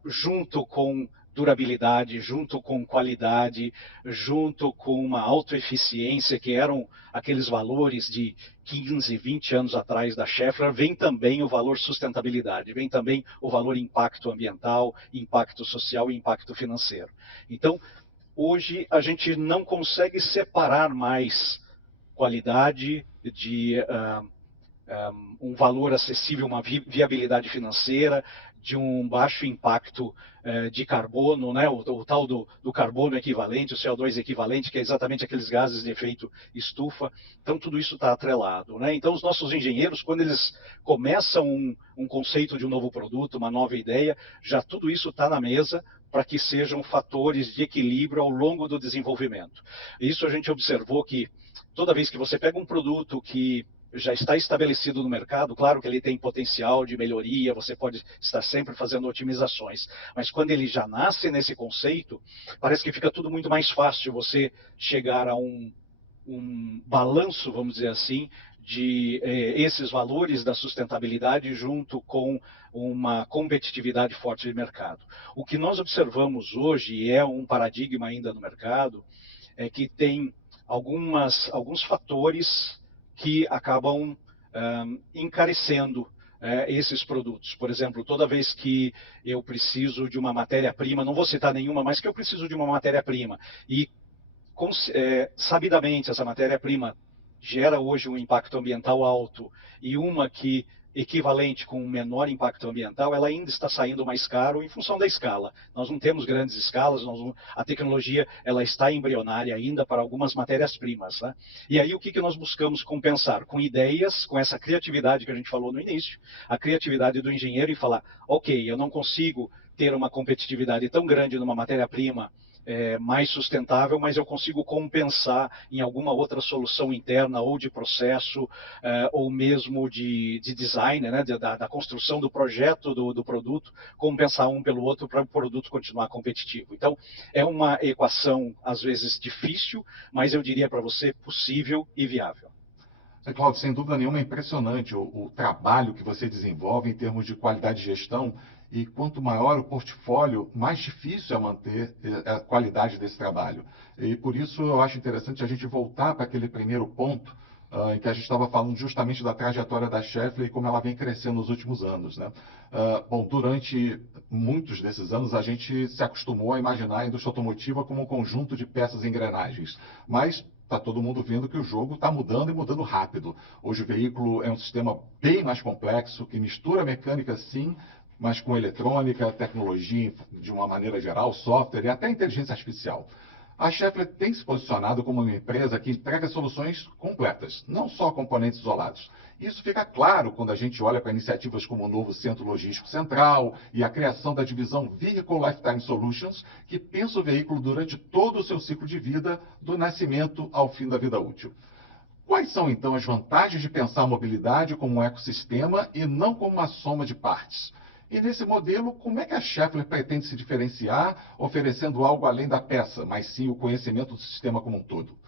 junto com durabilidade, junto com qualidade, junto com uma autoeficiência, que eram aqueles valores de 15, 20 anos atrás da Schaeffler, vem também o valor sustentabilidade, vem também o valor impacto ambiental, impacto social e impacto financeiro. Então, hoje a gente não consegue separar mais qualidade de um valor acessível, uma viabilidade financeira, de um baixo impacto de carbono, né? o tal do carbono equivalente, o CO2 equivalente, que é exatamente aqueles gases de efeito estufa. Então, tudo isso está atrelado, né? Então, os nossos engenheiros, quando eles começam um conceito de um novo produto, uma nova ideia, já tudo isso está na mesa para que sejam fatores de equilíbrio ao longo do desenvolvimento. Isso a gente observou que toda vez que você pega um produto que já está estabelecido no mercado, claro que ele tem potencial de melhoria, você pode estar sempre fazendo otimizações, mas quando ele já nasce nesse conceito, parece que fica tudo muito mais fácil você chegar a um balanço, vamos dizer assim, de esses valores da sustentabilidade junto com uma competitividade forte de mercado. O que nós observamos hoje, e é um paradigma ainda no mercado, é que tem alguns fatores que acabam encarecendo esses produtos. Por exemplo, toda vez que eu preciso de uma matéria-prima, não vou citar nenhuma, mas que eu preciso de uma matéria-prima, e sabidamente essa matéria-prima gera hoje um impacto ambiental alto, e uma que equivalente com um menor impacto ambiental, ela ainda está saindo mais caro em função da escala. Nós não temos grandes escalas, a tecnologia ela está embrionária ainda para algumas matérias-primas. Né? E aí o que nós buscamos compensar? Com ideias, com essa criatividade que a gente falou no início, a criatividade do engenheiro, e falar, ok, eu não consigo ter uma competitividade tão grande numa matéria-prima mais sustentável, mas eu consigo compensar em alguma outra solução interna, ou de processo, ou mesmo de design, né, da construção do projeto do produto, compensar um pelo outro para o produto continuar competitivo. Então, é uma equação, às vezes, difícil, mas eu diria para você, possível e viável. Cláudio, sem dúvida nenhuma é impressionante o trabalho que você desenvolve em termos de qualidade de gestão, e quanto maior o portfólio, mais difícil é manter a qualidade desse trabalho. E por isso eu acho interessante a gente voltar para aquele primeiro ponto em que a gente estava falando justamente da trajetória da Schaeffler e como ela vem crescendo nos últimos anos. Né? Bom, durante muitos desses anos a gente se acostumou a imaginar a indústria automotiva como um conjunto de peças e engrenagens, mas está todo mundo vendo que o jogo está mudando e mudando rápido. Hoje o veículo é um sistema bem mais complexo, que mistura mecânica sim, mas com eletrônica, tecnologia de uma maneira geral, software e até inteligência artificial. A Schaeffler tem se posicionado como uma empresa que entrega soluções completas, não só componentes isolados. Isso fica claro quando a gente olha para iniciativas como o novo Centro Logístico Central e a criação da divisão Vehicle Lifetime Solutions, que pensa o veículo durante todo o seu ciclo de vida, do nascimento ao fim da vida útil. Quais são, então, as vantagens de pensar a mobilidade como um ecossistema e não como uma soma de partes? E nesse modelo, como é que a Schaeffler pretende se diferenciar, oferecendo algo além da peça, mas sim o conhecimento do sistema como um todo?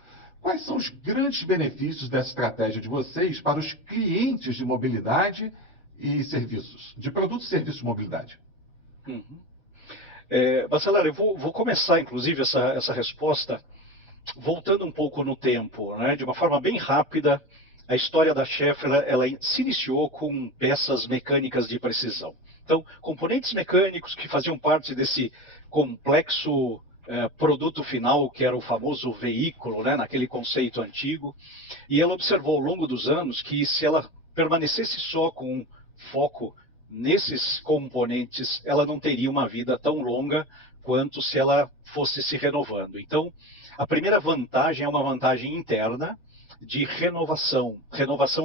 Quais são os grandes benefícios dessa estratégia de vocês para os clientes de mobilidade e serviços, de produtos e serviços de mobilidade? Bacelar, eu vou começar, inclusive, essa resposta voltando um pouco no tempo, né? De uma forma bem rápida. A história da Schaeffler ela se iniciou com peças mecânicas de precisão. Então, componentes mecânicos que faziam parte desse complexo produto final, que era o famoso veículo, né, naquele conceito antigo. E ela observou ao longo dos anos que se ela permanecesse só com um foco nesses componentes, ela não teria uma vida tão longa quanto se ela fosse se renovando. Então, a primeira vantagem é uma vantagem interna de renovação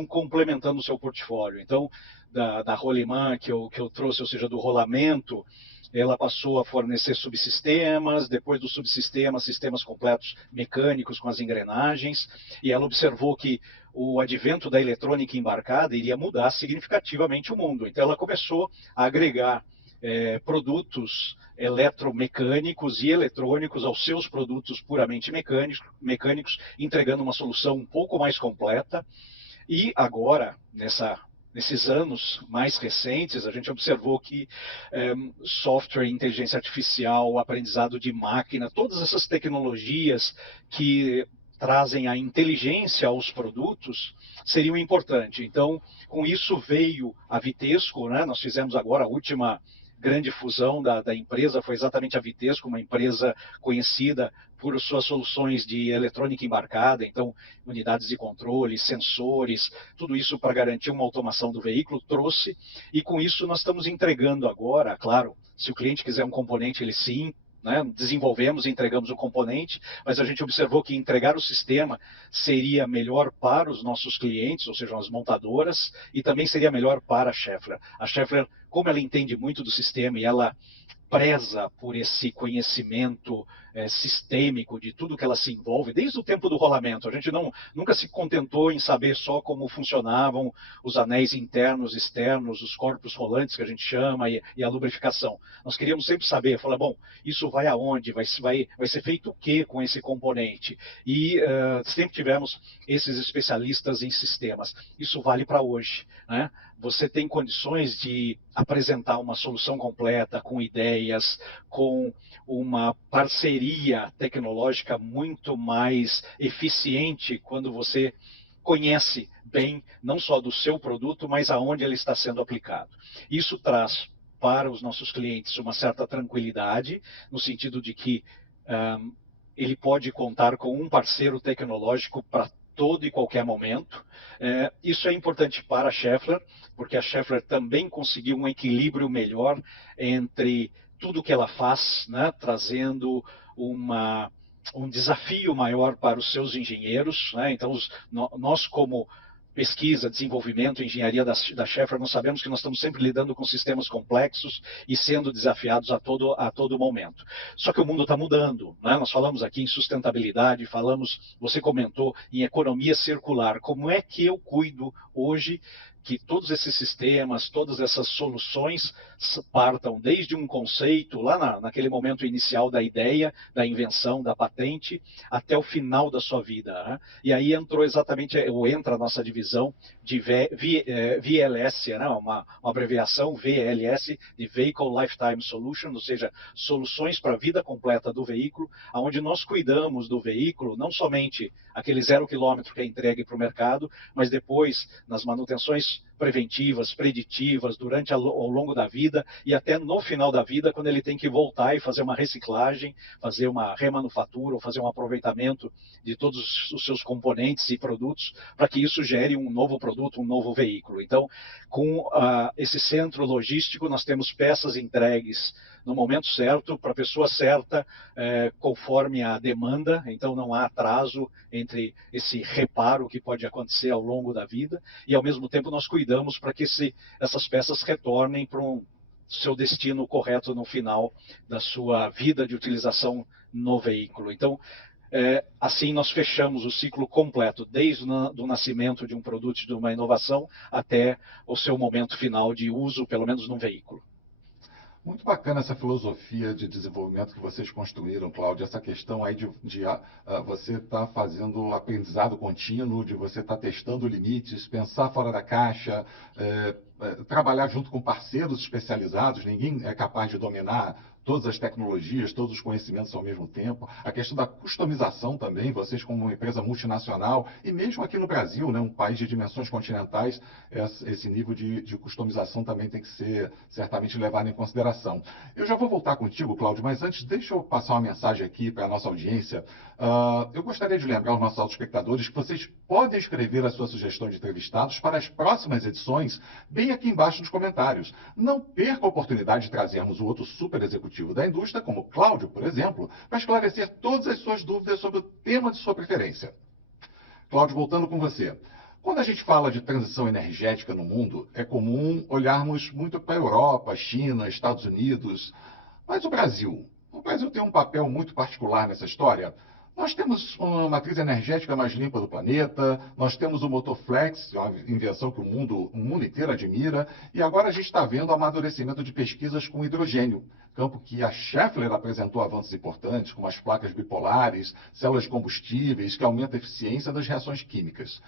complementando o seu portfólio. Então, da rolimã que eu trouxe, ou seja, do rolamento, ela passou a fornecer subsistemas, depois dos subsistemas, sistemas completos mecânicos com as engrenagens, e ela observou que o advento da eletrônica embarcada iria mudar significativamente o mundo. Então ela começou a agregar produtos eletromecânicos e eletrônicos aos seus produtos puramente mecânicos, entregando uma solução um pouco mais completa. E agora, nesses anos mais recentes, a gente observou que software, inteligência artificial, aprendizado de máquina, todas essas tecnologias que trazem a inteligência aos produtos seriam importantes. Então, com isso veio a Vitesco, né? Nós fizemos agora a última grande fusão da empresa, foi exatamente a Vitesco, uma empresa conhecida por suas soluções de eletrônica embarcada, então unidades de controle, sensores, tudo isso para garantir uma automação do veículo, trouxe, e com isso nós estamos entregando agora, claro, se o cliente quiser um componente, ele sim, né, desenvolvemos e entregamos o componente, mas a gente observou que entregar o sistema seria melhor para os nossos clientes, ou seja, as montadoras, e também seria melhor para a Schaeffler. A Schaeffler, como ela entende muito do sistema e ela preza por esse conhecimento sistêmico de tudo que ela se envolve, desde o tempo do rolamento. A gente nunca se contentou em saber só como funcionavam os anéis internos, externos, os corpos rolantes, que a gente chama, e a lubrificação. Nós queríamos sempre saber, falar, bom, isso vai aonde? Vai ser feito o que com esse componente? E sempre tivemos esses especialistas em sistemas. Isso vale para hoje, né? Você tem condições de apresentar uma solução completa, com ideias, com uma parceria tecnológica muito mais eficiente quando você conhece bem, não só do seu produto, mas aonde ele está sendo aplicado. Isso traz para os nossos clientes uma certa tranquilidade, no sentido de que ele pode contar com um parceiro tecnológico para todo e qualquer momento. Isso é importante para a Schaeffler, porque a Schaeffler também conseguiu um equilíbrio melhor entre tudo que ela faz, né, trazendo um desafio maior para os seus engenheiros, né? Então, nós como pesquisa, desenvolvimento, engenharia da Schaeffler, nós sabemos que nós estamos sempre lidando com sistemas complexos e sendo desafiados a todo momento. Só que o mundo está mudando, né? Nós falamos aqui em sustentabilidade, você comentou em economia circular. Como é que eu cuido hoje que todos esses sistemas, todas essas soluções partam desde um conceito, lá naquele momento inicial da ideia, da invenção, da patente, até o final da sua vida, né? E aí entra a nossa divisão de VLS, né? uma abreviação VLS, de Vehicle Lifetime Solution, ou seja, soluções para a vida completa do veículo, onde nós cuidamos do veículo, não somente aquele 0 quilômetro que é entregue para o mercado, mas depois nas manutenções preventivas, preditivas, ao longo da vida e até no final da vida, quando ele tem que voltar e fazer uma reciclagem, fazer uma remanufatura ou fazer um aproveitamento de todos os seus componentes e produtos, para que isso gere um novo produto, um novo veículo. Então, com esse centro logístico, nós temos peças entregues no momento certo, para a pessoa certa, conforme a demanda, então não há atraso entre esse reparo que pode acontecer ao longo da vida, e ao mesmo tempo nós cuidamos para que essas peças retornem para o seu destino correto no final da sua vida de utilização no veículo. Então, assim nós fechamos o ciclo completo, desde o nascimento de um produto, de uma inovação, até o seu momento final de uso, pelo menos num veículo. Muito bacana essa filosofia de desenvolvimento que vocês construíram, Cláudio. Essa questão aí de você estar fazendo aprendizado contínuo, de você estar testando limites, pensar fora da caixa, trabalhar junto com parceiros especializados. Ninguém é capaz de dominar todas as tecnologias, todos os conhecimentos ao mesmo tempo. A questão da customização também, vocês como uma empresa multinacional, e mesmo aqui no Brasil, né, um país de dimensões continentais, esse nível de customização também tem que ser certamente levado em consideração. Eu já vou voltar contigo, Cláudio, mas antes deixa eu passar uma mensagem aqui para a nossa audiência. Eu gostaria de lembrar aos nossos espectadores que vocês podem escrever a sua sugestão de entrevistados para as próximas edições, bem aqui embaixo nos comentários. Não perca a oportunidade de trazermos o outro super executivo da indústria, como Cláudio, por exemplo, para esclarecer todas as suas dúvidas sobre o tema de sua preferência. Cláudio, voltando com você. Quando a gente fala de transição energética no mundo, é comum olharmos muito para a Europa, China, Estados Unidos. Mas o Brasil tem um papel muito particular nessa história. Nós temos uma matriz energética mais limpa do planeta, nós temos o motor flex, uma invenção que o mundo inteiro admira, e agora a gente está vendo o amadurecimento de pesquisas com hidrogênio, campo que a Schaeffler apresentou avanços importantes, como as placas bipolares, células de combustíveis, que aumentam a eficiência das reações químicas.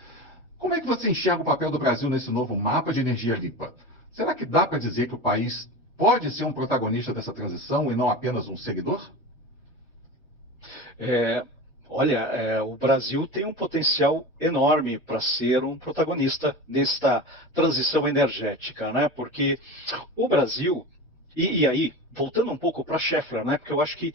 Como é que você enxerga o papel do Brasil nesse novo mapa de energia limpa? Será que dá para dizer que o país pode ser um protagonista dessa transição e não apenas um seguidor? Olha, o Brasil tem um potencial enorme para ser um protagonista nesta transição energética, né? Porque o Brasil, e aí, voltando um pouco para a Schaeffler, né? Porque eu acho que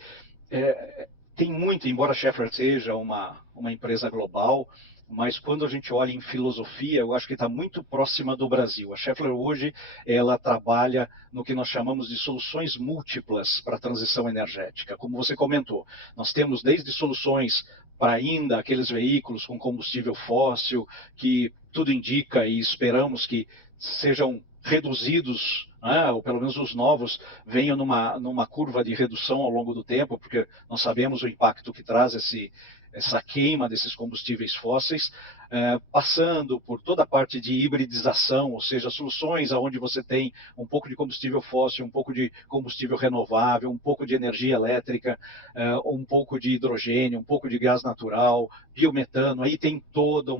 tem muito, embora a Schaeffler seja uma empresa global, mas quando a gente olha em filosofia, eu acho que está muito próxima do Brasil. A Schaeffler hoje, ela trabalha no que nós chamamos de soluções múltiplas para a transição energética. Como você comentou, nós temos desde soluções para ainda aqueles veículos com combustível fóssil, que tudo indica e esperamos que sejam reduzidos, né, ou pelo menos os novos venham numa curva de redução ao longo do tempo, porque nós sabemos o impacto que traz essa queima desses combustíveis fósseis, passando por toda a parte de hibridização, ou seja, soluções onde você tem um pouco de combustível fóssil, um pouco de combustível renovável, um pouco de energia elétrica, um pouco de hidrogênio, um pouco de gás natural, biometano, aí tem todo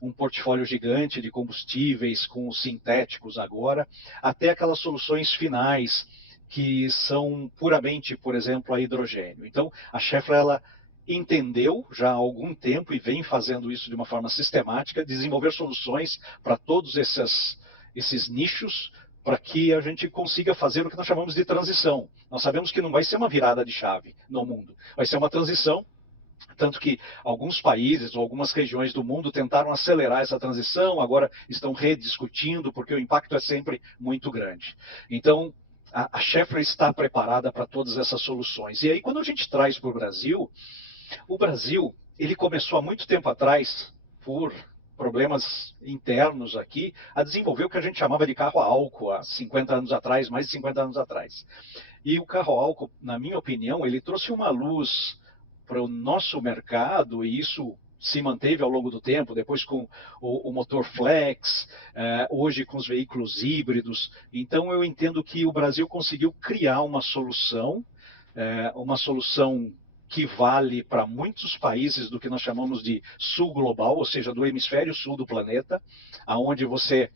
um portfólio gigante de combustíveis com os sintéticos agora, até aquelas soluções finais que são puramente, por exemplo, a hidrogênio. Então, a Schaeffler, ela entendeu já há algum tempo e vem fazendo isso de uma forma sistemática, desenvolver soluções para todos esses nichos, para que a gente consiga fazer o que nós chamamos de transição. Nós sabemos que não vai ser uma virada de chave no mundo, vai ser uma transição, tanto que alguns países ou algumas regiões do mundo tentaram acelerar essa transição, agora estão rediscutindo, porque o impacto é sempre muito grande. Então, a Schaeffler está preparada para todas essas soluções. E aí, quando a gente traz para o Brasil, ele começou há muito tempo atrás, por problemas internos aqui, a desenvolver o que a gente chamava de carro a álcool há 50 anos atrás, mais de 50 anos atrás. E o carro a álcool, na minha opinião, ele trouxe uma luz para o nosso mercado, e isso se manteve ao longo do tempo, depois com o motor flex, hoje com os veículos híbridos. Então eu entendo que o Brasil conseguiu criar uma solução que vale para muitos países do que nós chamamos de sul global, ou seja, do hemisfério sul do planeta, aonde você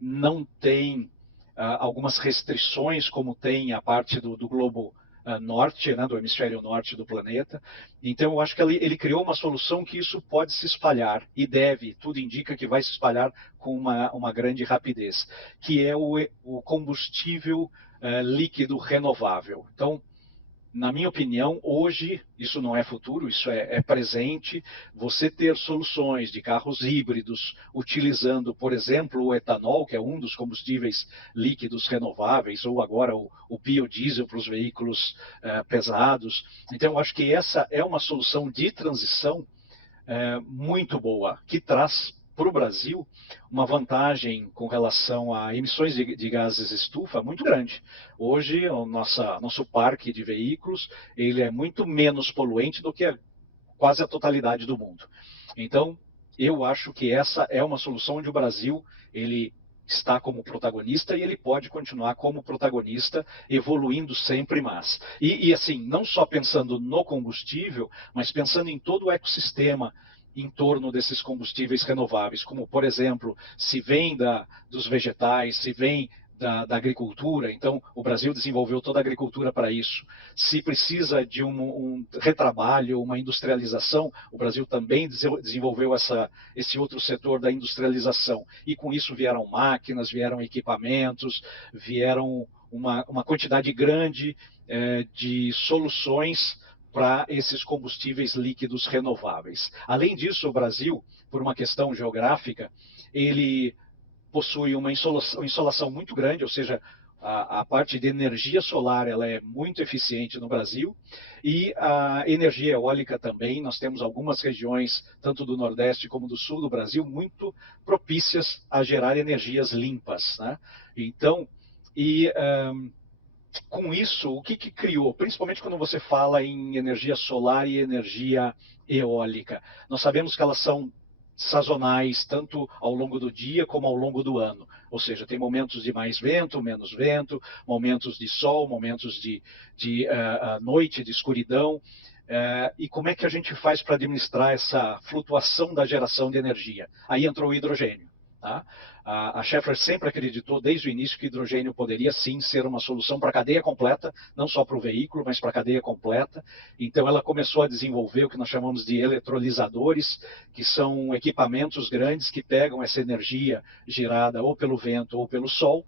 não tem algumas restrições como tem a parte do globo norte, né, do hemisfério norte do planeta. Então eu acho que ele criou uma solução que isso pode se espalhar, e deve, tudo indica que vai se espalhar com uma grande rapidez, que é o combustível líquido renovável. Então, na minha opinião, hoje, isso não é futuro, isso é presente. Você ter soluções de carros híbridos utilizando, por exemplo, o etanol, que é um dos combustíveis líquidos renováveis, ou agora o biodiesel para os veículos pesados. Então, eu acho que essa é uma solução de transição muito boa, que traz para o Brasil uma vantagem com relação a emissões de gases estufa muito grande. Hoje, o nosso parque de veículos ele é muito menos poluente do que quase a totalidade do mundo. Então, eu acho que essa é uma solução onde o Brasil ele está como protagonista, e ele pode continuar como protagonista, evoluindo sempre mais. E assim, não só pensando no combustível, mas pensando em todo o ecossistema em torno desses combustíveis renováveis, como, por exemplo, se vem dos vegetais, se vem da agricultura. Então, o Brasil desenvolveu toda a agricultura para isso. Se precisa de um retrabalho, uma industrialização, o Brasil também desenvolveu esse outro setor da industrialização. E com isso vieram máquinas, vieram equipamentos, vieram uma quantidade grande de soluções para esses combustíveis líquidos renováveis. Além disso, o Brasil, por uma questão geográfica, ele possui uma insolação muito grande, ou seja, a parte de energia solar ela é muito eficiente no Brasil, e a energia eólica também. Nós temos algumas regiões, tanto do Nordeste como do Sul do Brasil, muito propícias a gerar energias limpas, né? Então, com isso, o que criou? Principalmente quando você fala em energia solar e energia eólica. Nós sabemos que elas são sazonais, tanto ao longo do dia como ao longo do ano. Ou seja, tem momentos de mais vento, menos vento, momentos de sol, momentos de noite, de escuridão. E como é que a gente faz para administrar essa flutuação da geração de energia? Aí entrou o hidrogênio. Tá? A Schaeffler sempre acreditou desde o início que o hidrogênio poderia sim ser uma solução para a cadeia completa, não só para o veículo, mas para a cadeia completa. Então ela começou a desenvolver o que nós chamamos de eletrolisadores, que são equipamentos grandes que pegam essa energia gerada ou pelo vento ou pelo sol,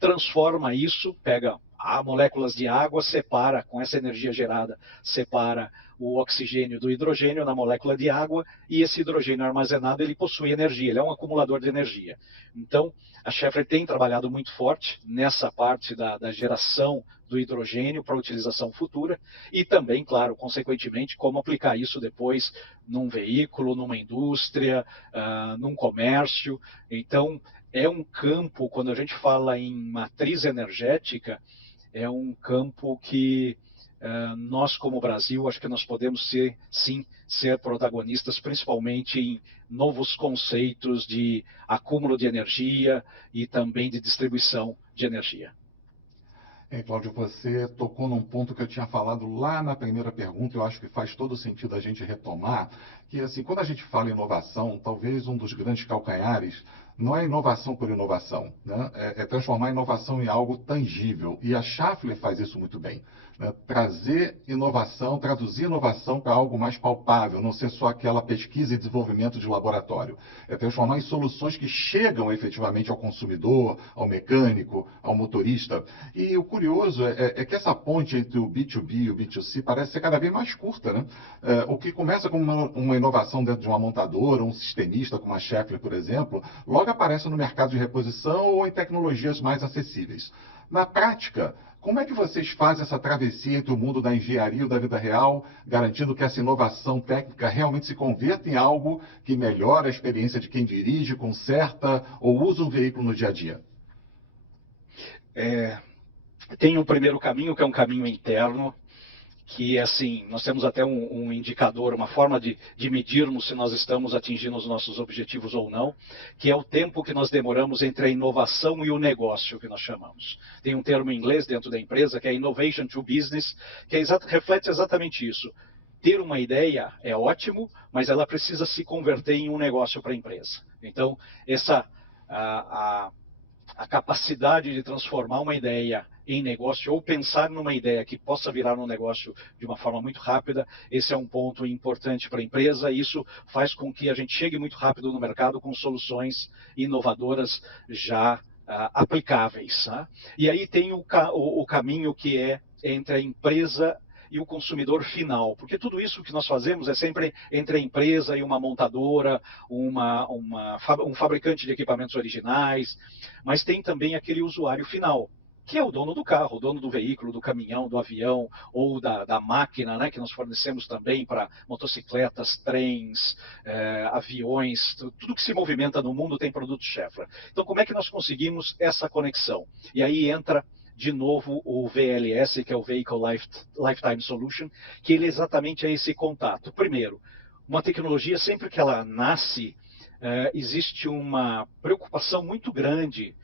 transforma isso, pega moléculas de água, separa, com essa energia gerada, separa o oxigênio do hidrogênio na molécula de água, e esse hidrogênio armazenado, ele possui energia, ele é um acumulador de energia. Então, a Schaeffler tem trabalhado muito forte nessa parte da geração do hidrogênio para utilização futura, e também, claro, consequentemente, como aplicar isso depois num veículo, numa indústria, num comércio. Então, é um campo, quando a gente fala em matriz energética, é um campo que nós, como Brasil, acho que nós podemos sim ser protagonistas, principalmente em novos conceitos de acúmulo de energia e também de distribuição de energia. Cláudio, você tocou num ponto que eu tinha falado lá na primeira pergunta, eu acho que faz todo sentido a gente retomar, que, assim, quando a gente fala em inovação, talvez um dos grandes calcanhares não é inovação por inovação, né? É transformar a inovação em algo tangível. E a Schaeffler faz isso muito bem, né? Trazer inovação, traduzir inovação para algo mais palpável, não ser só aquela pesquisa e desenvolvimento de laboratório. É transformar em soluções que chegam efetivamente ao consumidor, ao mecânico, ao motorista. E o curioso é que essa ponte entre o B2B e o B2C parece ser cada vez mais curta, né? O que começa com uma inovação dentro de uma montadora, um sistemista como a Schaeffler, por exemplo, logo aparece no mercado de reposição ou em tecnologias mais acessíveis. Na prática, como é que vocês fazem essa travessia entre o mundo da engenharia e da vida real, garantindo que essa inovação técnica realmente se converta em algo que melhora a experiência de quem dirige, conserta ou usa um veículo no dia a dia? Tem um primeiro caminho, que é um caminho interno, que, assim, nós temos até um indicador, uma forma de medirmos se nós estamos atingindo os nossos objetivos ou não, que é o tempo que nós demoramos entre a inovação e o negócio, que nós chamamos. Tem um termo em inglês dentro da empresa, que é Innovation to Business, que reflete exatamente isso. Ter uma ideia é ótimo, mas ela precisa se converter em um negócio para a empresa. Então, a capacidade de transformar uma ideia em negócio, ou pensar numa ideia que possa virar um negócio de uma forma muito rápida, esse é um ponto importante para a empresa, e isso faz com que a gente chegue muito rápido no mercado com soluções inovadoras já aplicáveis. Né? E aí tem o caminho que é entre a empresa e o consumidor final, porque tudo isso que nós fazemos é sempre entre a empresa e uma montadora, um fabricante de equipamentos originais, mas tem também aquele usuário final, que é o dono do carro, o dono do veículo, do caminhão, do avião ou da máquina, né, que nós fornecemos também para motocicletas, trens, aviões, tudo que se movimenta no mundo tem produto Schaeffler. Então, como é que nós conseguimos essa conexão? E aí entra de novo o VLS, que é o Vehicle Lifetime Solution, que ele exatamente é esse contato. Primeiro, uma tecnologia, sempre que ela nasce, existe uma preocupação muito grande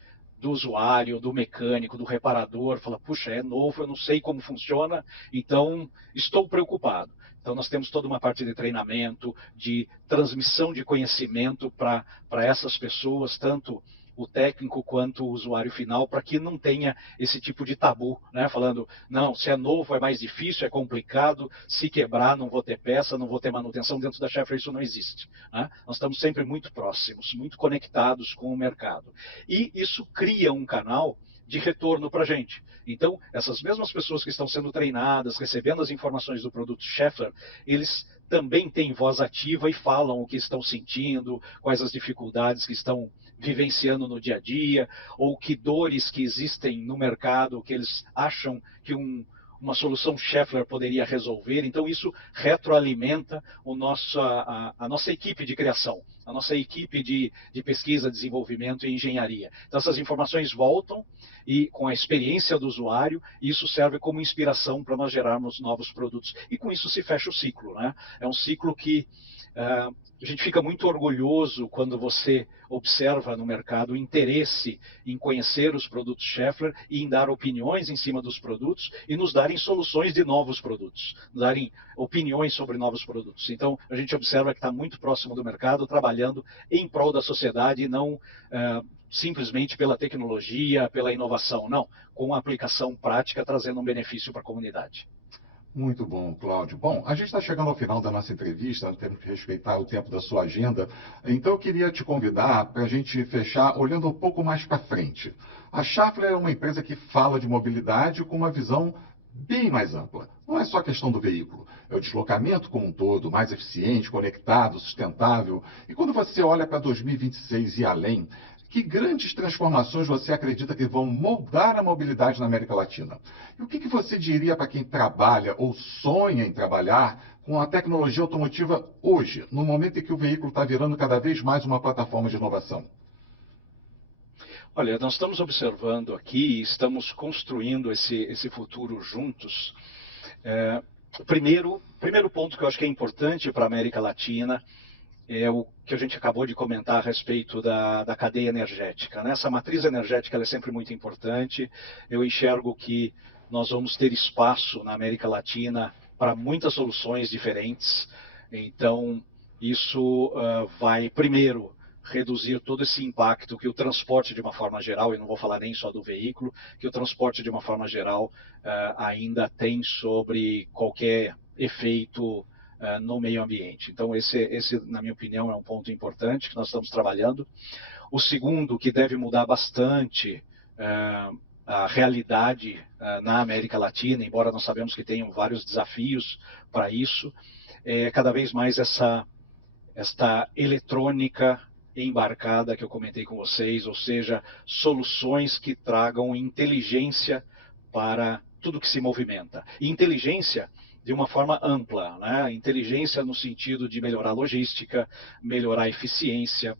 do usuário, do mecânico, do reparador, fala, puxa, é novo, eu não sei como funciona, então estou preocupado. Então nós temos toda uma parte de treinamento, de transmissão de conhecimento para essas pessoas, tanto o técnico quanto o usuário final, para que não tenha esse tipo de tabu, né? Falando, não, se é novo é mais difícil, é complicado, se quebrar não vou ter peça, não vou ter manutenção. Dentro da Schaeffler isso não existe. Né? Nós estamos sempre muito próximos, muito conectados com o mercado. E isso cria um canal de retorno para a gente. Então, essas mesmas pessoas que estão sendo treinadas, recebendo as informações do produto Schaeffler, eles também têm voz ativa e falam o que estão sentindo, quais as dificuldades que estão vivenciando no dia a dia, ou que dores que existem no mercado, que eles acham que uma solução Schaeffler poderia resolver. Então isso retroalimenta a nossa equipe de criação, a nossa equipe de pesquisa, desenvolvimento e engenharia. Então essas informações voltam e com a experiência do usuário, isso serve como inspiração para nós gerarmos novos produtos. E com isso se fecha o ciclo. Né? É um ciclo que a gente fica muito orgulhoso quando você observa no mercado o interesse em conhecer os produtos Schaeffler e em dar opiniões em cima dos produtos e nos darem soluções de novos produtos, nos darem opiniões sobre novos produtos. Então, a gente observa que está muito próximo do mercado, trabalhando em prol da sociedade e não simplesmente pela tecnologia, pela inovação, não, com a aplicação prática, trazendo um benefício para a comunidade. Muito bom, Cláudio. Bom, a gente está chegando ao final da nossa entrevista, temos que respeitar o tempo da sua agenda, então eu queria te convidar para a gente fechar olhando um pouco mais para frente. A Schaeffler é uma empresa que fala de mobilidade com uma visão bem mais ampla. Não é só a questão do veículo, é o deslocamento como um todo, mais eficiente, conectado, sustentável. E quando você olha para 2026 e além, que grandes transformações você acredita que vão moldar a mobilidade na América Latina? E o que você diria para quem trabalha ou sonha em trabalhar com a tecnologia automotiva hoje, no momento em que o veículo está virando cada vez mais uma plataforma de inovação? Olha, nós estamos observando aqui, estamos construindo esse futuro juntos. Primeiro ponto que eu acho que é importante para a América Latina é o que a gente acabou de comentar a respeito da cadeia energética. Né? Essa matriz energética ela é sempre muito importante. Eu enxergo que nós vamos ter espaço na América Latina para muitas soluções diferentes. Então, isso vai, primeiro, reduzir todo esse impacto que o transporte de uma forma geral, e não vou falar nem só do veículo, que o transporte de uma forma geral ainda tem sobre qualquer efeito no meio ambiente. Então esse, na minha opinião, é um ponto importante que nós estamos trabalhando. O segundo, que deve mudar bastante a realidade na América Latina, embora nós sabemos que tenham vários desafios para isso, é cada vez mais esta eletrônica embarcada que eu comentei com vocês, ou seja, soluções que tragam inteligência para tudo que se movimenta. E inteligência de uma forma ampla, né? Inteligência no sentido de melhorar a logística, melhorar a eficiência,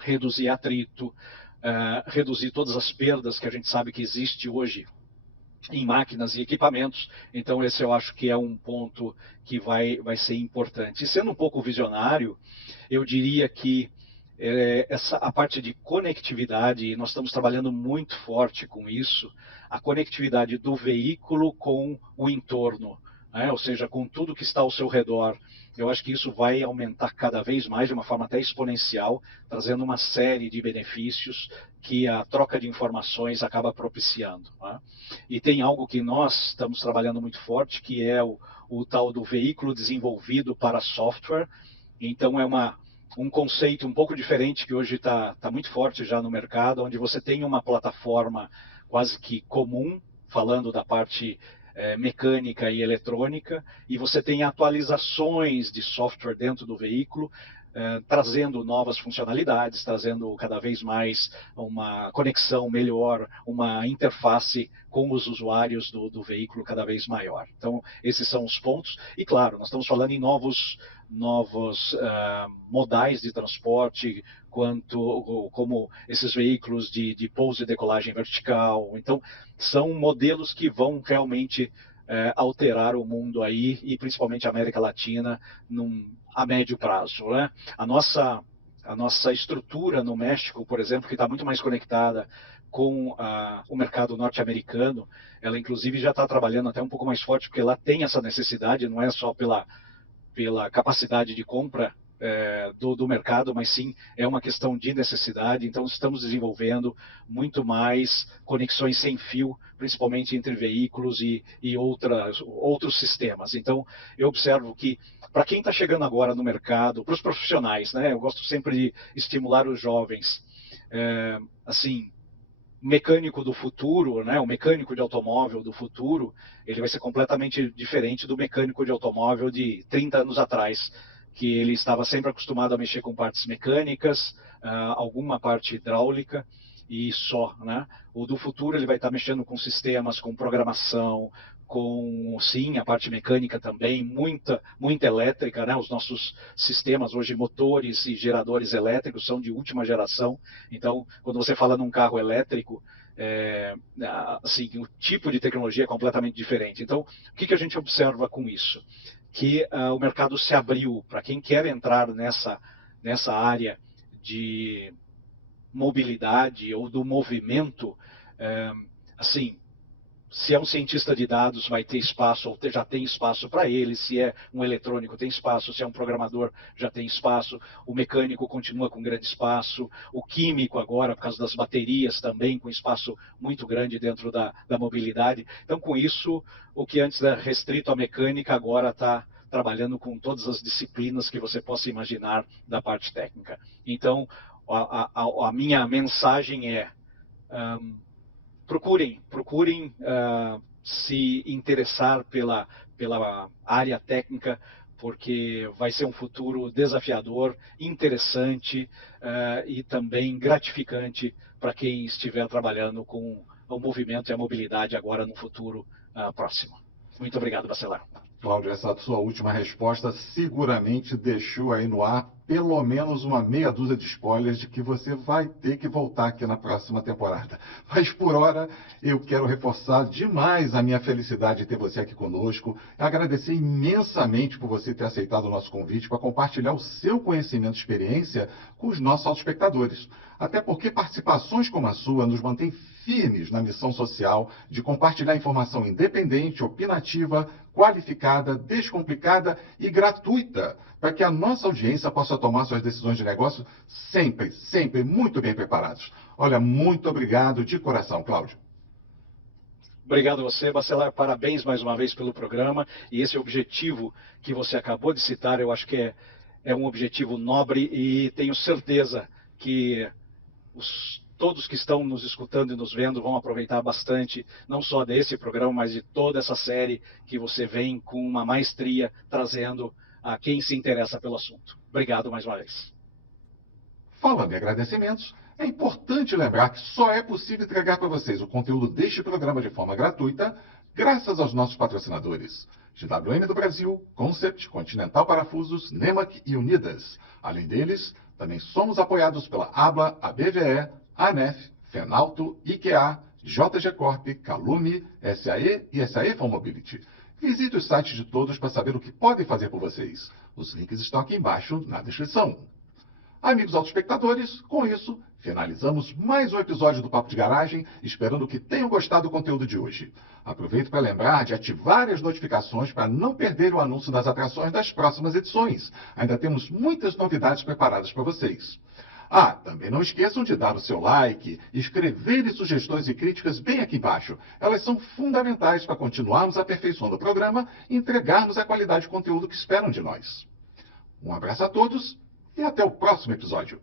reduzir atrito, reduzir todas as perdas que a gente sabe que existe hoje em máquinas e equipamentos. Então esse eu acho que é um ponto que vai ser importante. E sendo um pouco visionário, eu diria que a parte de conectividade, e nós estamos trabalhando muito forte com isso, a conectividade do veículo com o entorno, né? Ou seja, com tudo que está ao seu redor. Eu acho que isso vai aumentar cada vez mais, de uma forma até exponencial, trazendo uma série de benefícios que a troca de informações acaba propiciando, né? E tem algo que nós estamos trabalhando muito forte, que é o tal do veículo desenvolvido para software. Então é um conceito um pouco diferente que hoje está muito forte já no mercado, onde você tem uma plataforma quase que comum, falando da parte mecânica e eletrônica, e você tem atualizações de software dentro do veículo, trazendo novas funcionalidades, trazendo cada vez mais uma conexão melhor, uma interface com os usuários do veículo cada vez maior. Então, esses são os pontos. E, claro, nós estamos falando em novos modais de transporte, como esses veículos de pouso e decolagem vertical. Então, são modelos que vão realmente alterar o mundo aí, e principalmente a América Latina, a médio prazo, né? A nossa estrutura no México, por exemplo, que está muito mais conectada com o mercado norte-americano, ela inclusive já está trabalhando até um pouco mais forte, porque lá tem essa necessidade, não é só pela capacidade de compra do mercado, mas sim é uma questão de necessidade. Então estamos desenvolvendo muito mais conexões sem fio, principalmente entre veículos e outros sistemas. Então eu observo que para quem está chegando agora no mercado, para os profissionais, né, eu gosto sempre de estimular os jovens, assim, mecânico do futuro, né, o mecânico de automóvel do futuro, ele vai ser completamente diferente do mecânico de automóvel de 30 anos atrás, que ele estava sempre acostumado a mexer com partes mecânicas, alguma parte hidráulica e só, né? O do futuro ele vai estar mexendo com sistemas, com programação, com, sim, a parte mecânica também, muita elétrica, né? Os nossos sistemas hoje, motores e geradores elétricos, são de última geração. Então, quando você fala num carro elétrico, assim, o tipo de tecnologia é completamente diferente. Então, o que a gente observa com isso? Que o mercado se abriu para quem quer entrar nessa área de mobilidade ou do movimento. Assim, se é um cientista de dados, vai ter espaço, ou já tem espaço para ele. Se é um eletrônico, tem espaço. Se é um programador, já tem espaço. O mecânico continua com grande espaço. O químico agora, por causa das baterias, também com espaço muito grande dentro da mobilidade. Então, com isso, o que antes era restrito à mecânica, agora está trabalhando com todas as disciplinas que você possa imaginar da parte técnica. Então, a minha mensagem é: procurem se interessar pela área técnica, porque vai ser um futuro desafiador, interessante e também gratificante para quem estiver trabalhando com o movimento e a mobilidade agora no futuro próximo. Muito obrigado, Bacelar. Cláudio, essa sua última resposta seguramente deixou aí no ar pelo menos uma meia dúzia de spoilers de que você vai ter que voltar aqui na próxima temporada. Mas por hora, eu quero reforçar demais a minha felicidade de ter você aqui conosco, agradecer imensamente por você ter aceitado o nosso convite para compartilhar o seu conhecimento e experiência com os nossos autoespectadores. Até porque participações como a sua nos mantêm firmes na missão social de compartilhar informação independente, opinativa, qualificada, descomplicada e gratuita, para que a nossa audiência possa tomar suas decisões de negócio sempre muito bem preparados. Olha, muito obrigado de coração, Cláudio. Obrigado a você, Bacelar. Parabéns mais uma vez pelo programa. E esse objetivo que você acabou de citar, eu acho que é um objetivo nobre e tenho certeza que todos que estão nos escutando e nos vendo vão aproveitar bastante, não só desse programa, mas de toda essa série que você vem com uma maestria trazendo a quem se interessa pelo assunto. Obrigado mais uma vez. Falando em agradecimentos, é importante lembrar que só é possível entregar para vocês o conteúdo deste programa de forma gratuita graças aos nossos patrocinadores. GWM do Brasil, Concept, Continental Parafusos, Nemac e Unidas. Além deles, também somos apoiados pela ABA, ABVE, ANEF, Fenalto, IKEA, JG Corp, Calume, SAE e SAE For Mobility. Visite os sites de todos para saber o que podem fazer por vocês. Os links estão aqui embaixo na descrição. Amigos autoespectadores, com isso, finalizamos mais um episódio do Papo de Garagem, esperando que tenham gostado do conteúdo de hoje. Aproveito para lembrar de ativar as notificações para não perder o anúncio das atrações das próximas edições. Ainda temos muitas novidades preparadas para vocês. Também não esqueçam de dar o seu like, escreverem sugestões e críticas bem aqui embaixo. Elas são fundamentais para continuarmos aperfeiçoando o programa e entregarmos a qualidade de conteúdo que esperam de nós. Um abraço a todos e até o próximo episódio.